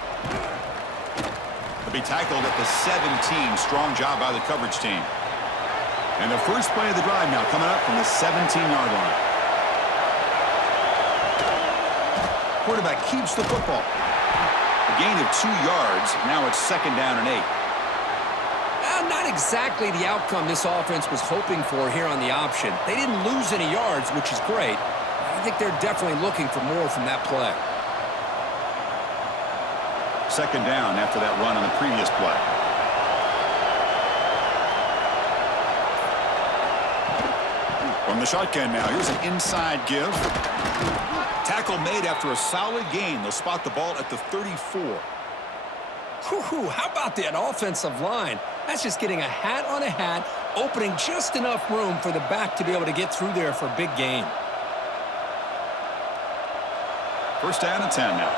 He'll be tackled at the 17. Strong job by the coverage team. And the first play of the drive now coming up from the 17-yard line. Quarterback keeps the football. A gain of 2 yards. Now it's 2nd down and 8. Not exactly the outcome this offense was hoping for here on the option. They didn't lose any yards, which is great. I think they're definitely looking for more from that play. 2nd down after that run on the previous play. From the shotgun now, here's an inside give. Tackle made after a solid gain. They'll spot the ball at the 34. Whew, how about that offensive line? That's just getting a hat on a hat, opening just enough room for the back to be able to get through there for a big gain. 1st down and 10 now.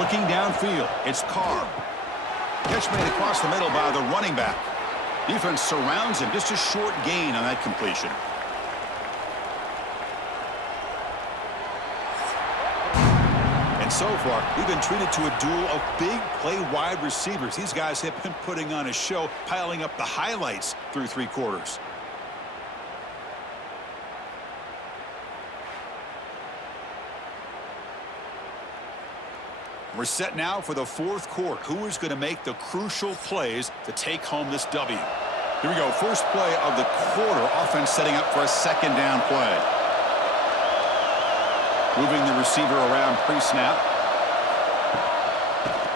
Looking downfield, it's Carr. Catch made across the middle by the running back. Defense surrounds him. Just a short gain on that completion. And so far, we've been treated to a duel of big play wide receivers. These guys have been putting on a show, piling up the highlights through 3 quarters. We're set now for the fourth quarter. Who is going to make the crucial plays to take home this W? Here we go. First play of the quarter. Offense setting up for a second down play. Moving the receiver around pre-snap.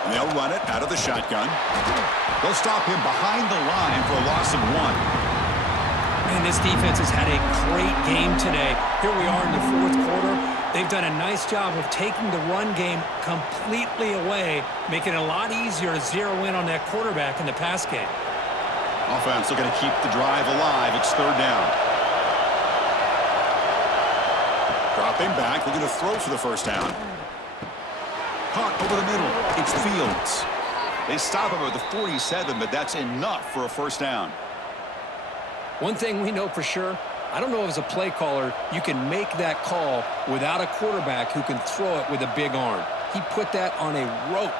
And they'll run it out of the shotgun. They'll stop him behind the line for a loss of 1. And this defense has had a great game today. Here we are in the fourth quarter. They've done a nice job of taking the run game completely away, making it a lot easier to zero in on that quarterback in the pass game. Offense looking to keep the drive alive. It's third down. Dropping back, looking to throw for the first down. Caught over the middle. It's Fields. They stop him at the 47, but that's enough for a first down. One thing we know for sure, I don't know if as a play caller you can make that call without a quarterback who can throw it with a big arm. He put that on a rope.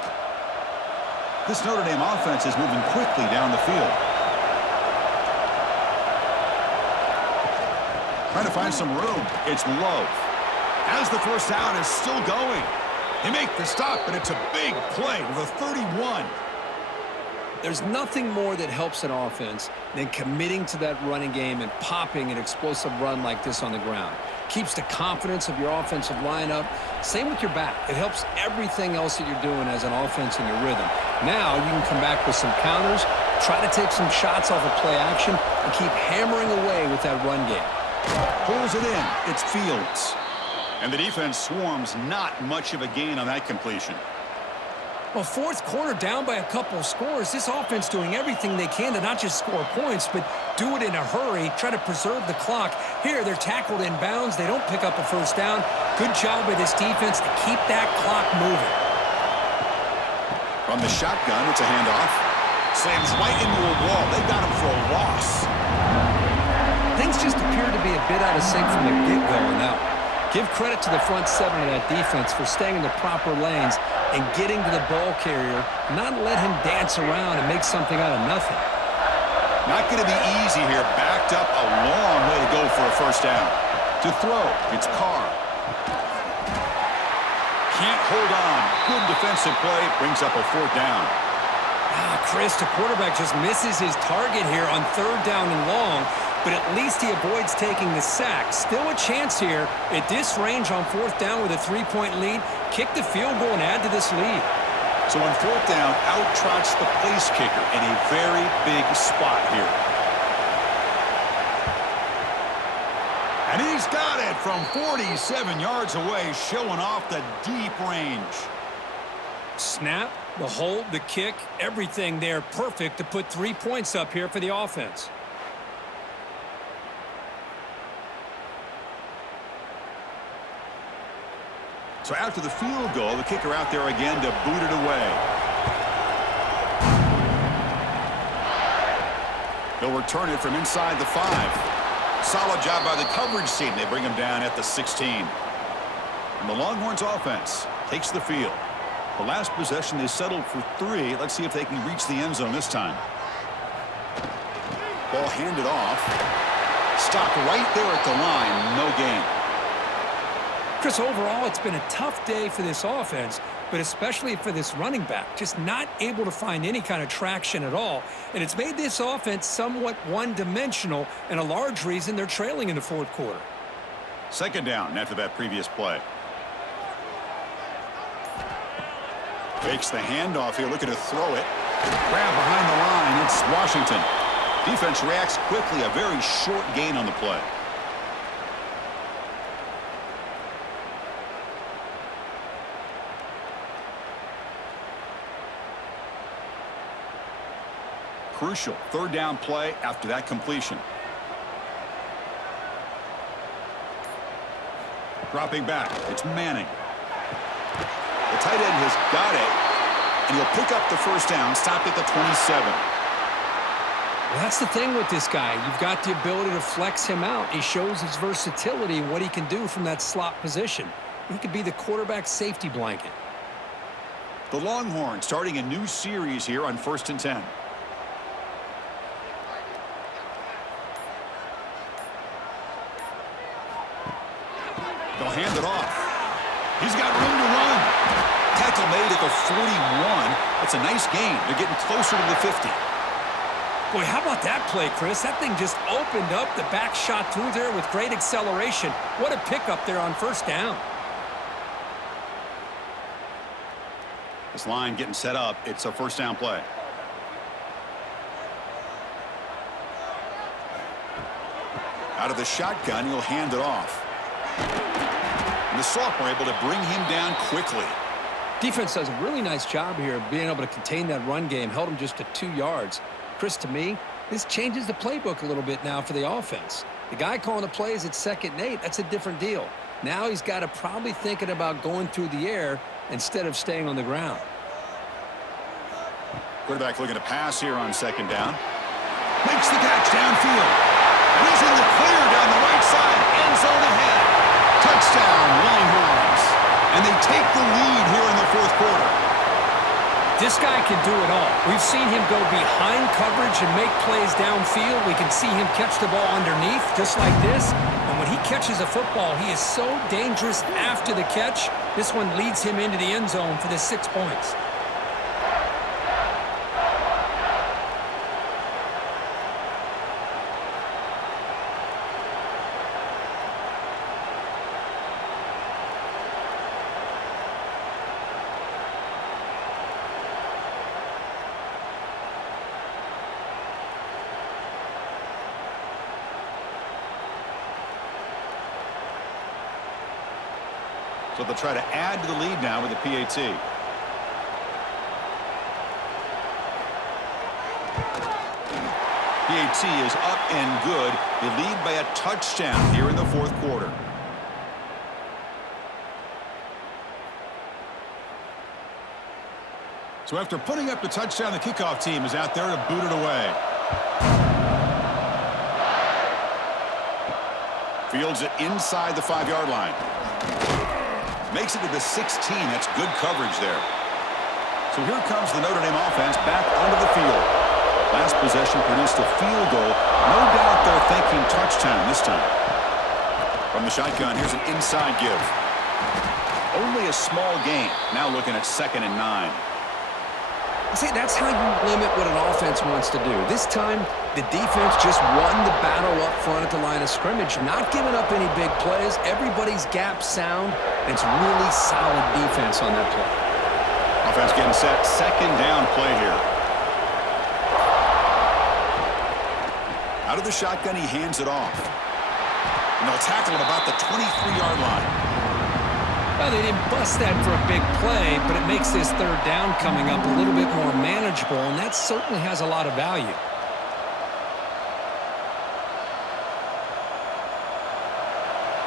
This Notre Dame offense is moving quickly down the field. Trying to find some room. It's Love. As the first down is still going. They make the stop, and it's a big play to the 31. There's nothing more that helps an offense than committing to that running game and popping an explosive run like this on the ground. Keeps the confidence of your offensive lineup. Same with your back. It helps everything else that you're doing as an offense in your rhythm. Now you can come back with some counters, try to take some shots off of play action, and keep hammering away with that run game. Pulls it in. It's Fields. And the defense swarms. Not much of a gain on that completion. Well, fourth quarter down by a couple of scores. This offense doing everything they can to not just score points, but do it in a hurry, try to preserve the clock. Here, they're tackled in bounds. They don't pick up a first down. Good job by this defense to keep that clock moving. From the shotgun, it's a handoff. Slams right into a wall. They got him for a loss. Things just appear to be a bit out of sync from the get-go on that one. Give credit to the front seven of that defense for staying in the proper lanes and getting to the ball carrier, not let him dance around and make something out of nothing. Not going to be easy here. Backed up a long way to go for a first down. To throw, it's Carr. Can't hold on. Good defensive play. Brings up a fourth down. Chris, the quarterback just misses his target here on third down and long, but at least he avoids taking the sack. Still a chance here at this range on fourth down with a 3-point lead. Kick the field goal and add to this lead. So on fourth down, out trots the place kicker in a very big spot here. And he's got it from 47 yards away, showing off the deep range. Snap, the hold, the kick, everything there perfect to put 3 points up here for the offense. So after the field goal, the kicker out there again to boot it away. They'll return it from inside the 5. Solid job by the coverage team. They bring him down at the 16. And the Longhorns offense takes the field. The last possession, they settled for 3. Let's see if they can reach the end zone this time. Ball handed off. Stopped right there at the line. No gain. Chris, overall, it's been a tough day for this offense, but especially for this running back. Just not able to find any kind of traction at all. And it's made this offense somewhat one-dimensional, and a large reason they're trailing in the fourth quarter. Second down after that previous play. Fakes the handoff here, looking to throw it. Grab behind the line, it's Washington. Defense reacts quickly, a very short gain on the play. Crucial third down play after that completion. Dropping back, it's Manning. The tight end has got it, and he'll pick up the first down, stopped at the 27. Well, that's the thing with this guy. You've got the ability to flex him out. He shows his versatility and what he can do from that slot position. He could be the quarterback safety blanket. The Longhorns starting a new series here on 1st and 10. They'll hand it off. He's got room to run. Tackle made at the 41. That's a nice gain. They're getting closer to the 50. Boy, how about that play, Chris? That thing just opened up. The back shot through there with great acceleration. What a pickup there on first down. This line getting set up. It's a first down play. Out of the shotgun, he'll hand it off. And the sophomore able to bring him down quickly. Defense does a really nice job here of being able to contain that run game. Held him just to 2 yards. Chris, to me, this changes the playbook a little bit now for the offense. The guy calling the plays at 2nd and 8, that's a different deal. Now he's got to probably thinking about going through the air instead of staying on the ground. Quarterback looking to pass here on 2nd down. Makes the catch downfield. And he's in the clear down the right side. End zone ahead. Touchdown, Longhorns. And they take the lead here in the 4th quarter. This guy can do it all. We've seen him go behind coverage and make plays downfield. We can see him catch the ball underneath just like this. And when he catches a football, he is so dangerous after the catch. This one leads him into the end zone for the 6 points. So they'll try to add to the lead now with a PAT. PAT is up and good. They lead by a touchdown here in the 4th quarter. So after putting up the touchdown, the kickoff team is out there to boot it away. Fields it inside the 5-yard line. Makes it to the 16. That's good coverage there. So here comes the Notre Dame offense back onto the field. Last possession produced a field goal. No doubt they're thinking touchdown this time. From the shotgun, here's an inside give. Only a small gain. Now looking at 2nd and 9. See, that's how you limit what an offense wants to do. This time, the defense just won the battle up front at the line of scrimmage, not giving up any big plays. Everybody's gap sound. And it's really solid defense on that play. Offense getting set. 2nd down play here. Out of the shotgun, he hands it off. And they'll tackle him about the 23-yard line. Well, they didn't bust that for a big play, but it makes this 3rd down coming up a little bit more manageable, and that certainly has a lot of value.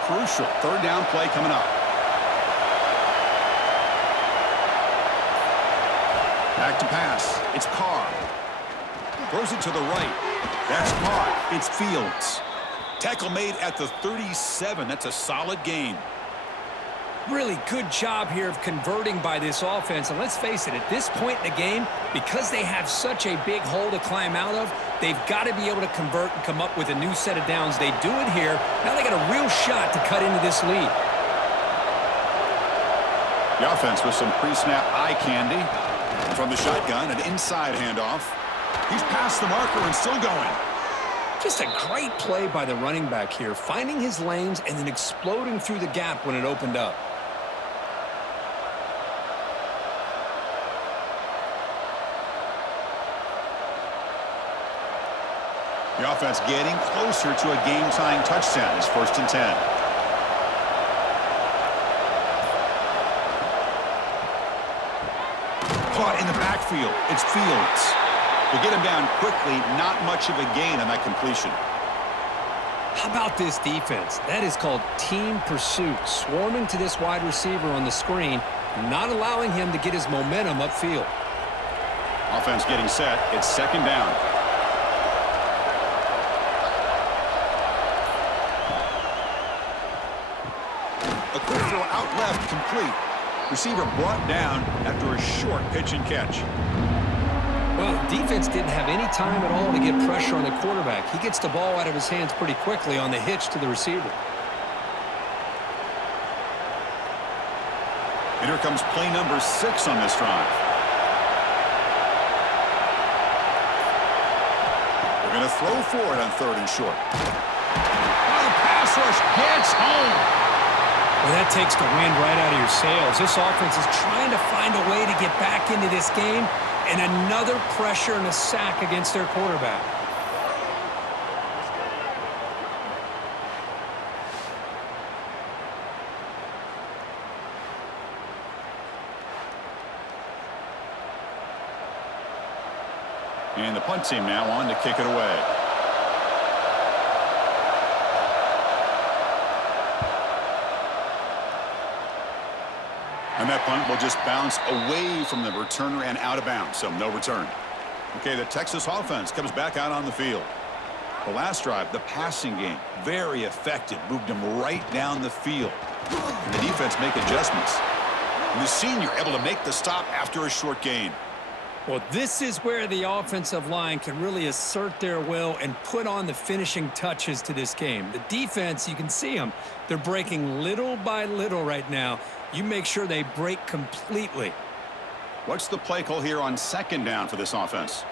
Crucial 3rd down play coming up. Back to pass. It's Carr. Throws it to the right. That's caught. It's Fields. Tackle made at the 37. That's a solid gain. Really good job here of converting by this offense. And let's face it, at this point in the game, because they have such a big hole to climb out of, they've got to be able to convert and come up with a new set of downs. They do it here. Now they got a real shot to cut into this lead. The offense with some pre-snap eye candy. From the shotgun, an inside handoff. He's past the marker and still going. Just a great play by the running back here, finding his lanes and then exploding through the gap when it opened up. The offense getting closer to a game-tying touchdown. It's 1st and 10. Caught in the backfield. It's Fields. To get him down quickly, not much of a gain on that completion. How about this defense? That is called team pursuit. Swarming to this wide receiver on the screen, not allowing him to get his momentum upfield. Offense getting set. It's 2nd down. A quick throw out left, complete. Receiver brought down after a short pitch and catch. Well, the defense didn't have any time at all to get pressure on the quarterback. He gets the ball out of his hands pretty quickly on the hitch to the receiver. And here comes play number 6 on this drive. They're going to throw for it on 3rd and short. Oh, the pass rush gets home. Well, that takes the wind right out of your sails. This offense is trying to find a way to get back into this game, and another pressure and a sack against their quarterback. And the punt team now on to kick it away. And that punt will just bounce away from the returner and out of bounds, so no return. Okay, the Texas offense comes back out on the field. The last drive, the passing game, very effective. Moved them right down the field. And the defense make adjustments. And the senior able to make the stop after a short gain. Well, this is where the offensive line can really assert their will and put on the finishing touches to this game. The defense, you can see them. They're breaking little by little right now. You make sure they break completely. What's the play call here on 2nd down for this offense?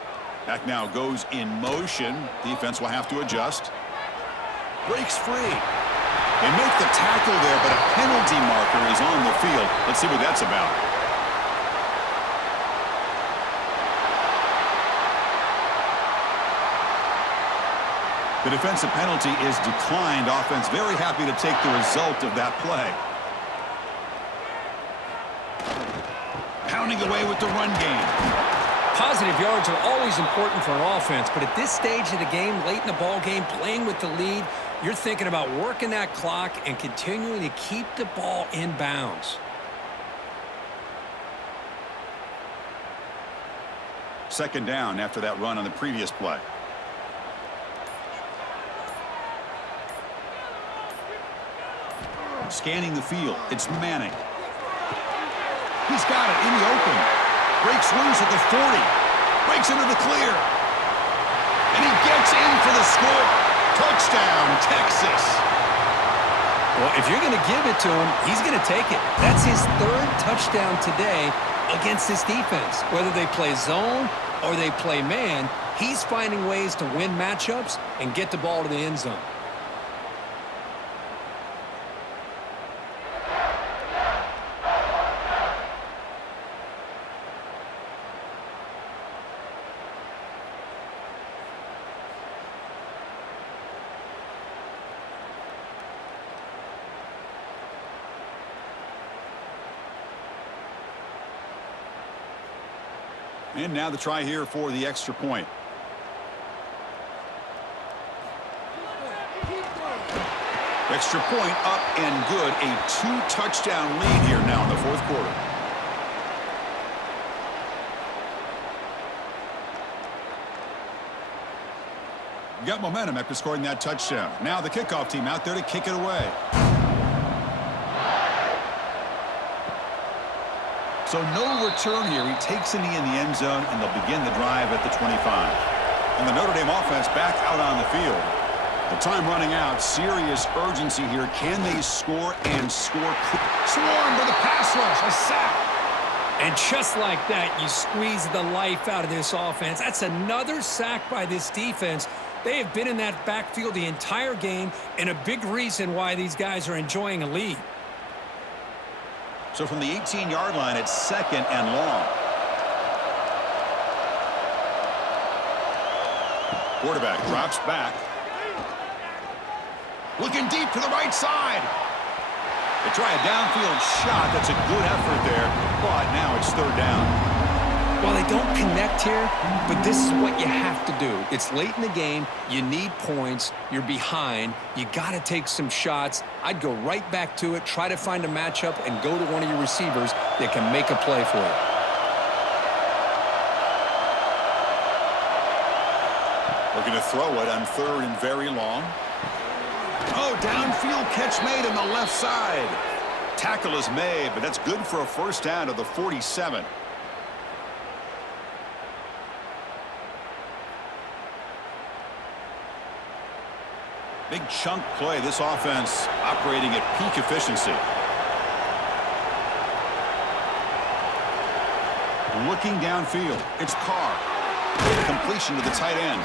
Back now goes in motion. Defense will have to adjust. Breaks free. They make the tackle there, but a penalty marker is on the field. Let's see what that's about. The defensive penalty is declined. Offense very happy to take the result of that play. Pounding away with the run game. Positive yards are always important for an offense, but at this stage of the game, late in the ball game, playing with the lead, you're thinking about working that clock and continuing to keep the ball in bounds. Second down after that run on the previous play. Scanning the field, it's Manning. He's got it in the open. Breaks loose at the 40. Breaks into the clear. And he gets in for the score. Touchdown, Texas. Well, if you're going to give it to him, he's going to take it. That's his 3rd touchdown today against this defense. Whether they play zone or they play man, he's finding ways to win matchups and get the ball to the end zone. And now the try here for the extra point. Extra point up and good. A 2-touchdown lead here now in the 4th quarter. Got momentum after scoring that touchdown. Now the kickoff team out there to kick it away. So no return here. He takes it in the end zone, and they'll begin the drive at the 25. And the Notre Dame offense back out on the field. The time running out. Serious urgency here. Can they score and score? Swarmed with a pass rush. A sack. And just like that, you squeeze the life out of this offense. That's another sack by this defense. They have been in that backfield the entire game, and a big reason why these guys are enjoying a lead. So from the 18-yard line, it's 2nd and long. Quarterback drops back. Looking deep to the right side. They try a downfield shot. That's a good effort there, but now it's 3rd down. Well, they don't connect here, but this is what you have to do. It's late in the game. You need points. You're behind. You got to take some shots. I'd go right back to it, try to find a matchup, and go to one of your receivers that can make a play for you. Looking to throw it on 3rd and very long. Oh, downfield catch made on the left side. Tackle is made, but that's good for a 1st down to the 47. Big chunk play. This offense operating at peak efficiency. Looking downfield, it's Carr. Completion to the tight end.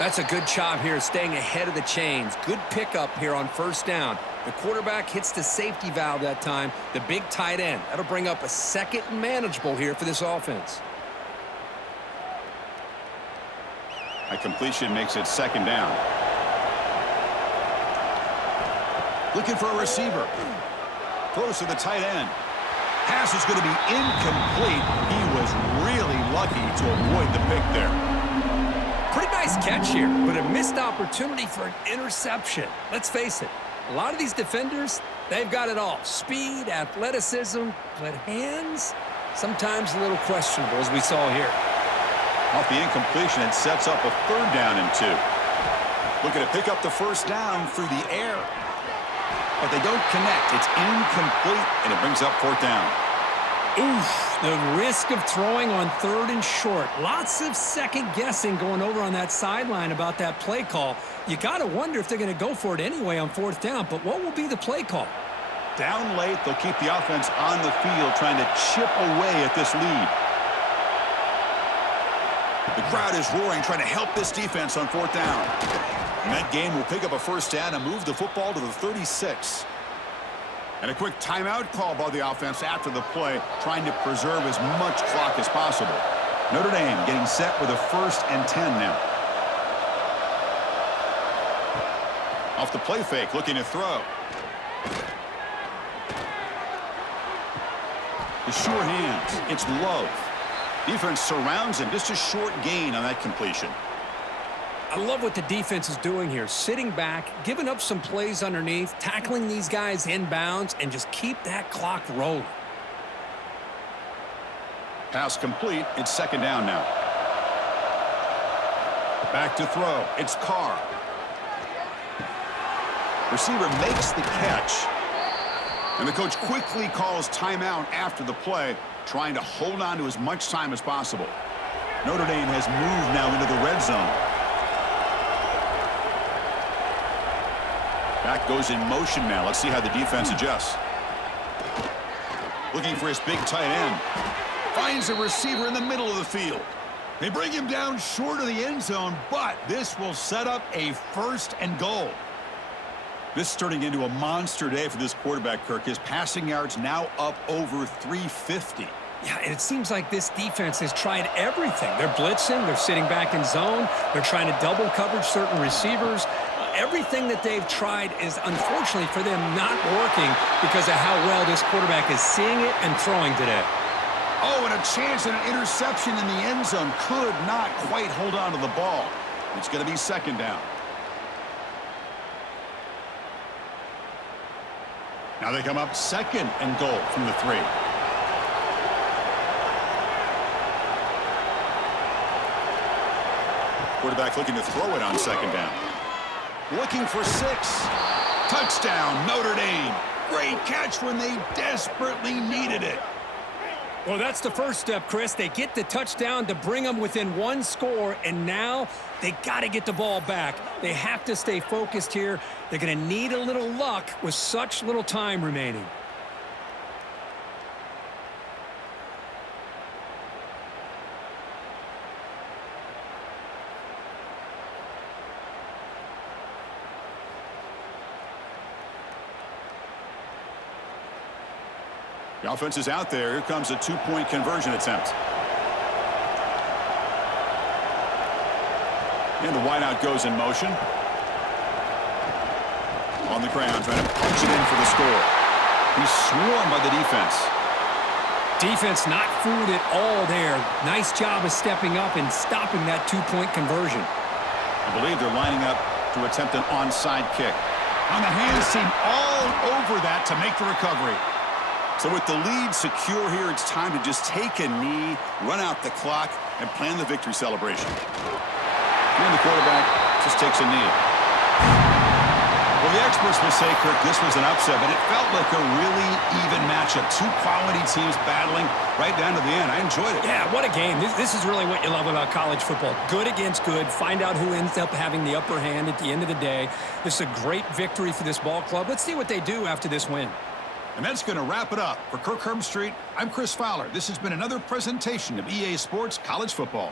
That's a good job here, staying ahead of the chains. Good pickup here on first down. The quarterback hits the safety valve that time, the big tight end. That'll bring up a second and manageable here for this offense. A completion makes it second down. Looking for a receiver. Throws to the tight end. Pass is going to be incomplete. He was really lucky to avoid the pick there. Pretty nice catch here, but a missed opportunity for an interception. Let's face it, a lot of these defenders, they've got it all. Speed, athleticism, but hands, sometimes a little questionable, as we saw here. Off the incompletion, it sets up a third down and 2. Looking to pick up the first down through the air. But they don't connect. It's incomplete, and it brings up fourth down. Oof, the risk of throwing on third and short. Lots of second guessing going over on that sideline about that play call. You got to wonder if they're going to go for it anyway on fourth down, but what will be the play call? Down late, they'll keep the offense on the field trying to chip away at this lead. The crowd is roaring, trying to help this defense on fourth down. And that game will pick up a first down and move the football to the 36. And a quick timeout call by the offense after the play, trying to preserve as much clock as possible. Notre Dame getting set with a 1st and 10 now. Off the play fake, looking to throw. The sure hands, it's Love. Defense surrounds him, just a short gain on that completion. I love what the defense is doing here. Sitting back, giving up some plays underneath, tackling these guys inbounds, and just keep that clock rolling. Pass complete. It's second down now. Back to throw. It's Carr. Receiver makes the catch. And the coach quickly calls timeout after the play, trying to hold on to as much time as possible. Notre Dame has moved now into the red zone. Back goes in motion now. Let's see how the defense adjusts. Looking for his big tight end. Finds a receiver in the middle of the field. They bring him down short of the end zone, but this will set up a 1st and goal. This is turning into a monster day for this quarterback, Kirk. His passing yards now up over 350. Yeah, and it seems like this defense has tried everything. They're blitzing, they're sitting back in zone, they're trying to double coverage certain receivers. Everything that they've tried is, unfortunately for them, not working because of how well this quarterback is seeing it and throwing today. Oh, and a chance at an interception in the end zone. Could not quite hold on to the ball. It's going to be second down. Now they come up 2nd and goal from the 3. Quarterback looking to throw it on second down. Looking for 6. Touchdown, Notre Dame. Great catch when they desperately needed it. Well, that's the first step, Chris. They get the touchdown to bring them within 1 score, and now they got to get the ball back. They have to stay focused here. They're going to need a little luck with such little time remaining. The offense is out there. Here comes a 2-point conversion attempt. And the wideout goes in motion. On the ground, trying to punch it in for the score. He's swarmed by the defense. Defense not fooled at all there. Nice job of stepping up and stopping that 2-point conversion. I believe they're lining up to attempt an onside kick. On the hands team all over that to make the recovery. So with the lead secure here, it's time to just take a knee, run out the clock, and plan the victory celebration. And the quarterback just takes a knee. Well, the experts will say, Kirk, this was an upset, but it felt like a really even matchup. 2 quality teams battling right down to the end. I enjoyed it. Yeah, what a game. This is really what you love about college football. Good against good. Find out who ends up having the upper hand at the end of the day. This is a great victory for this ball club. Let's see what they do after this win. And that's going to wrap it up. For Kirk Street, I'm Chris Fowler. This has been another presentation of EA Sports College Football.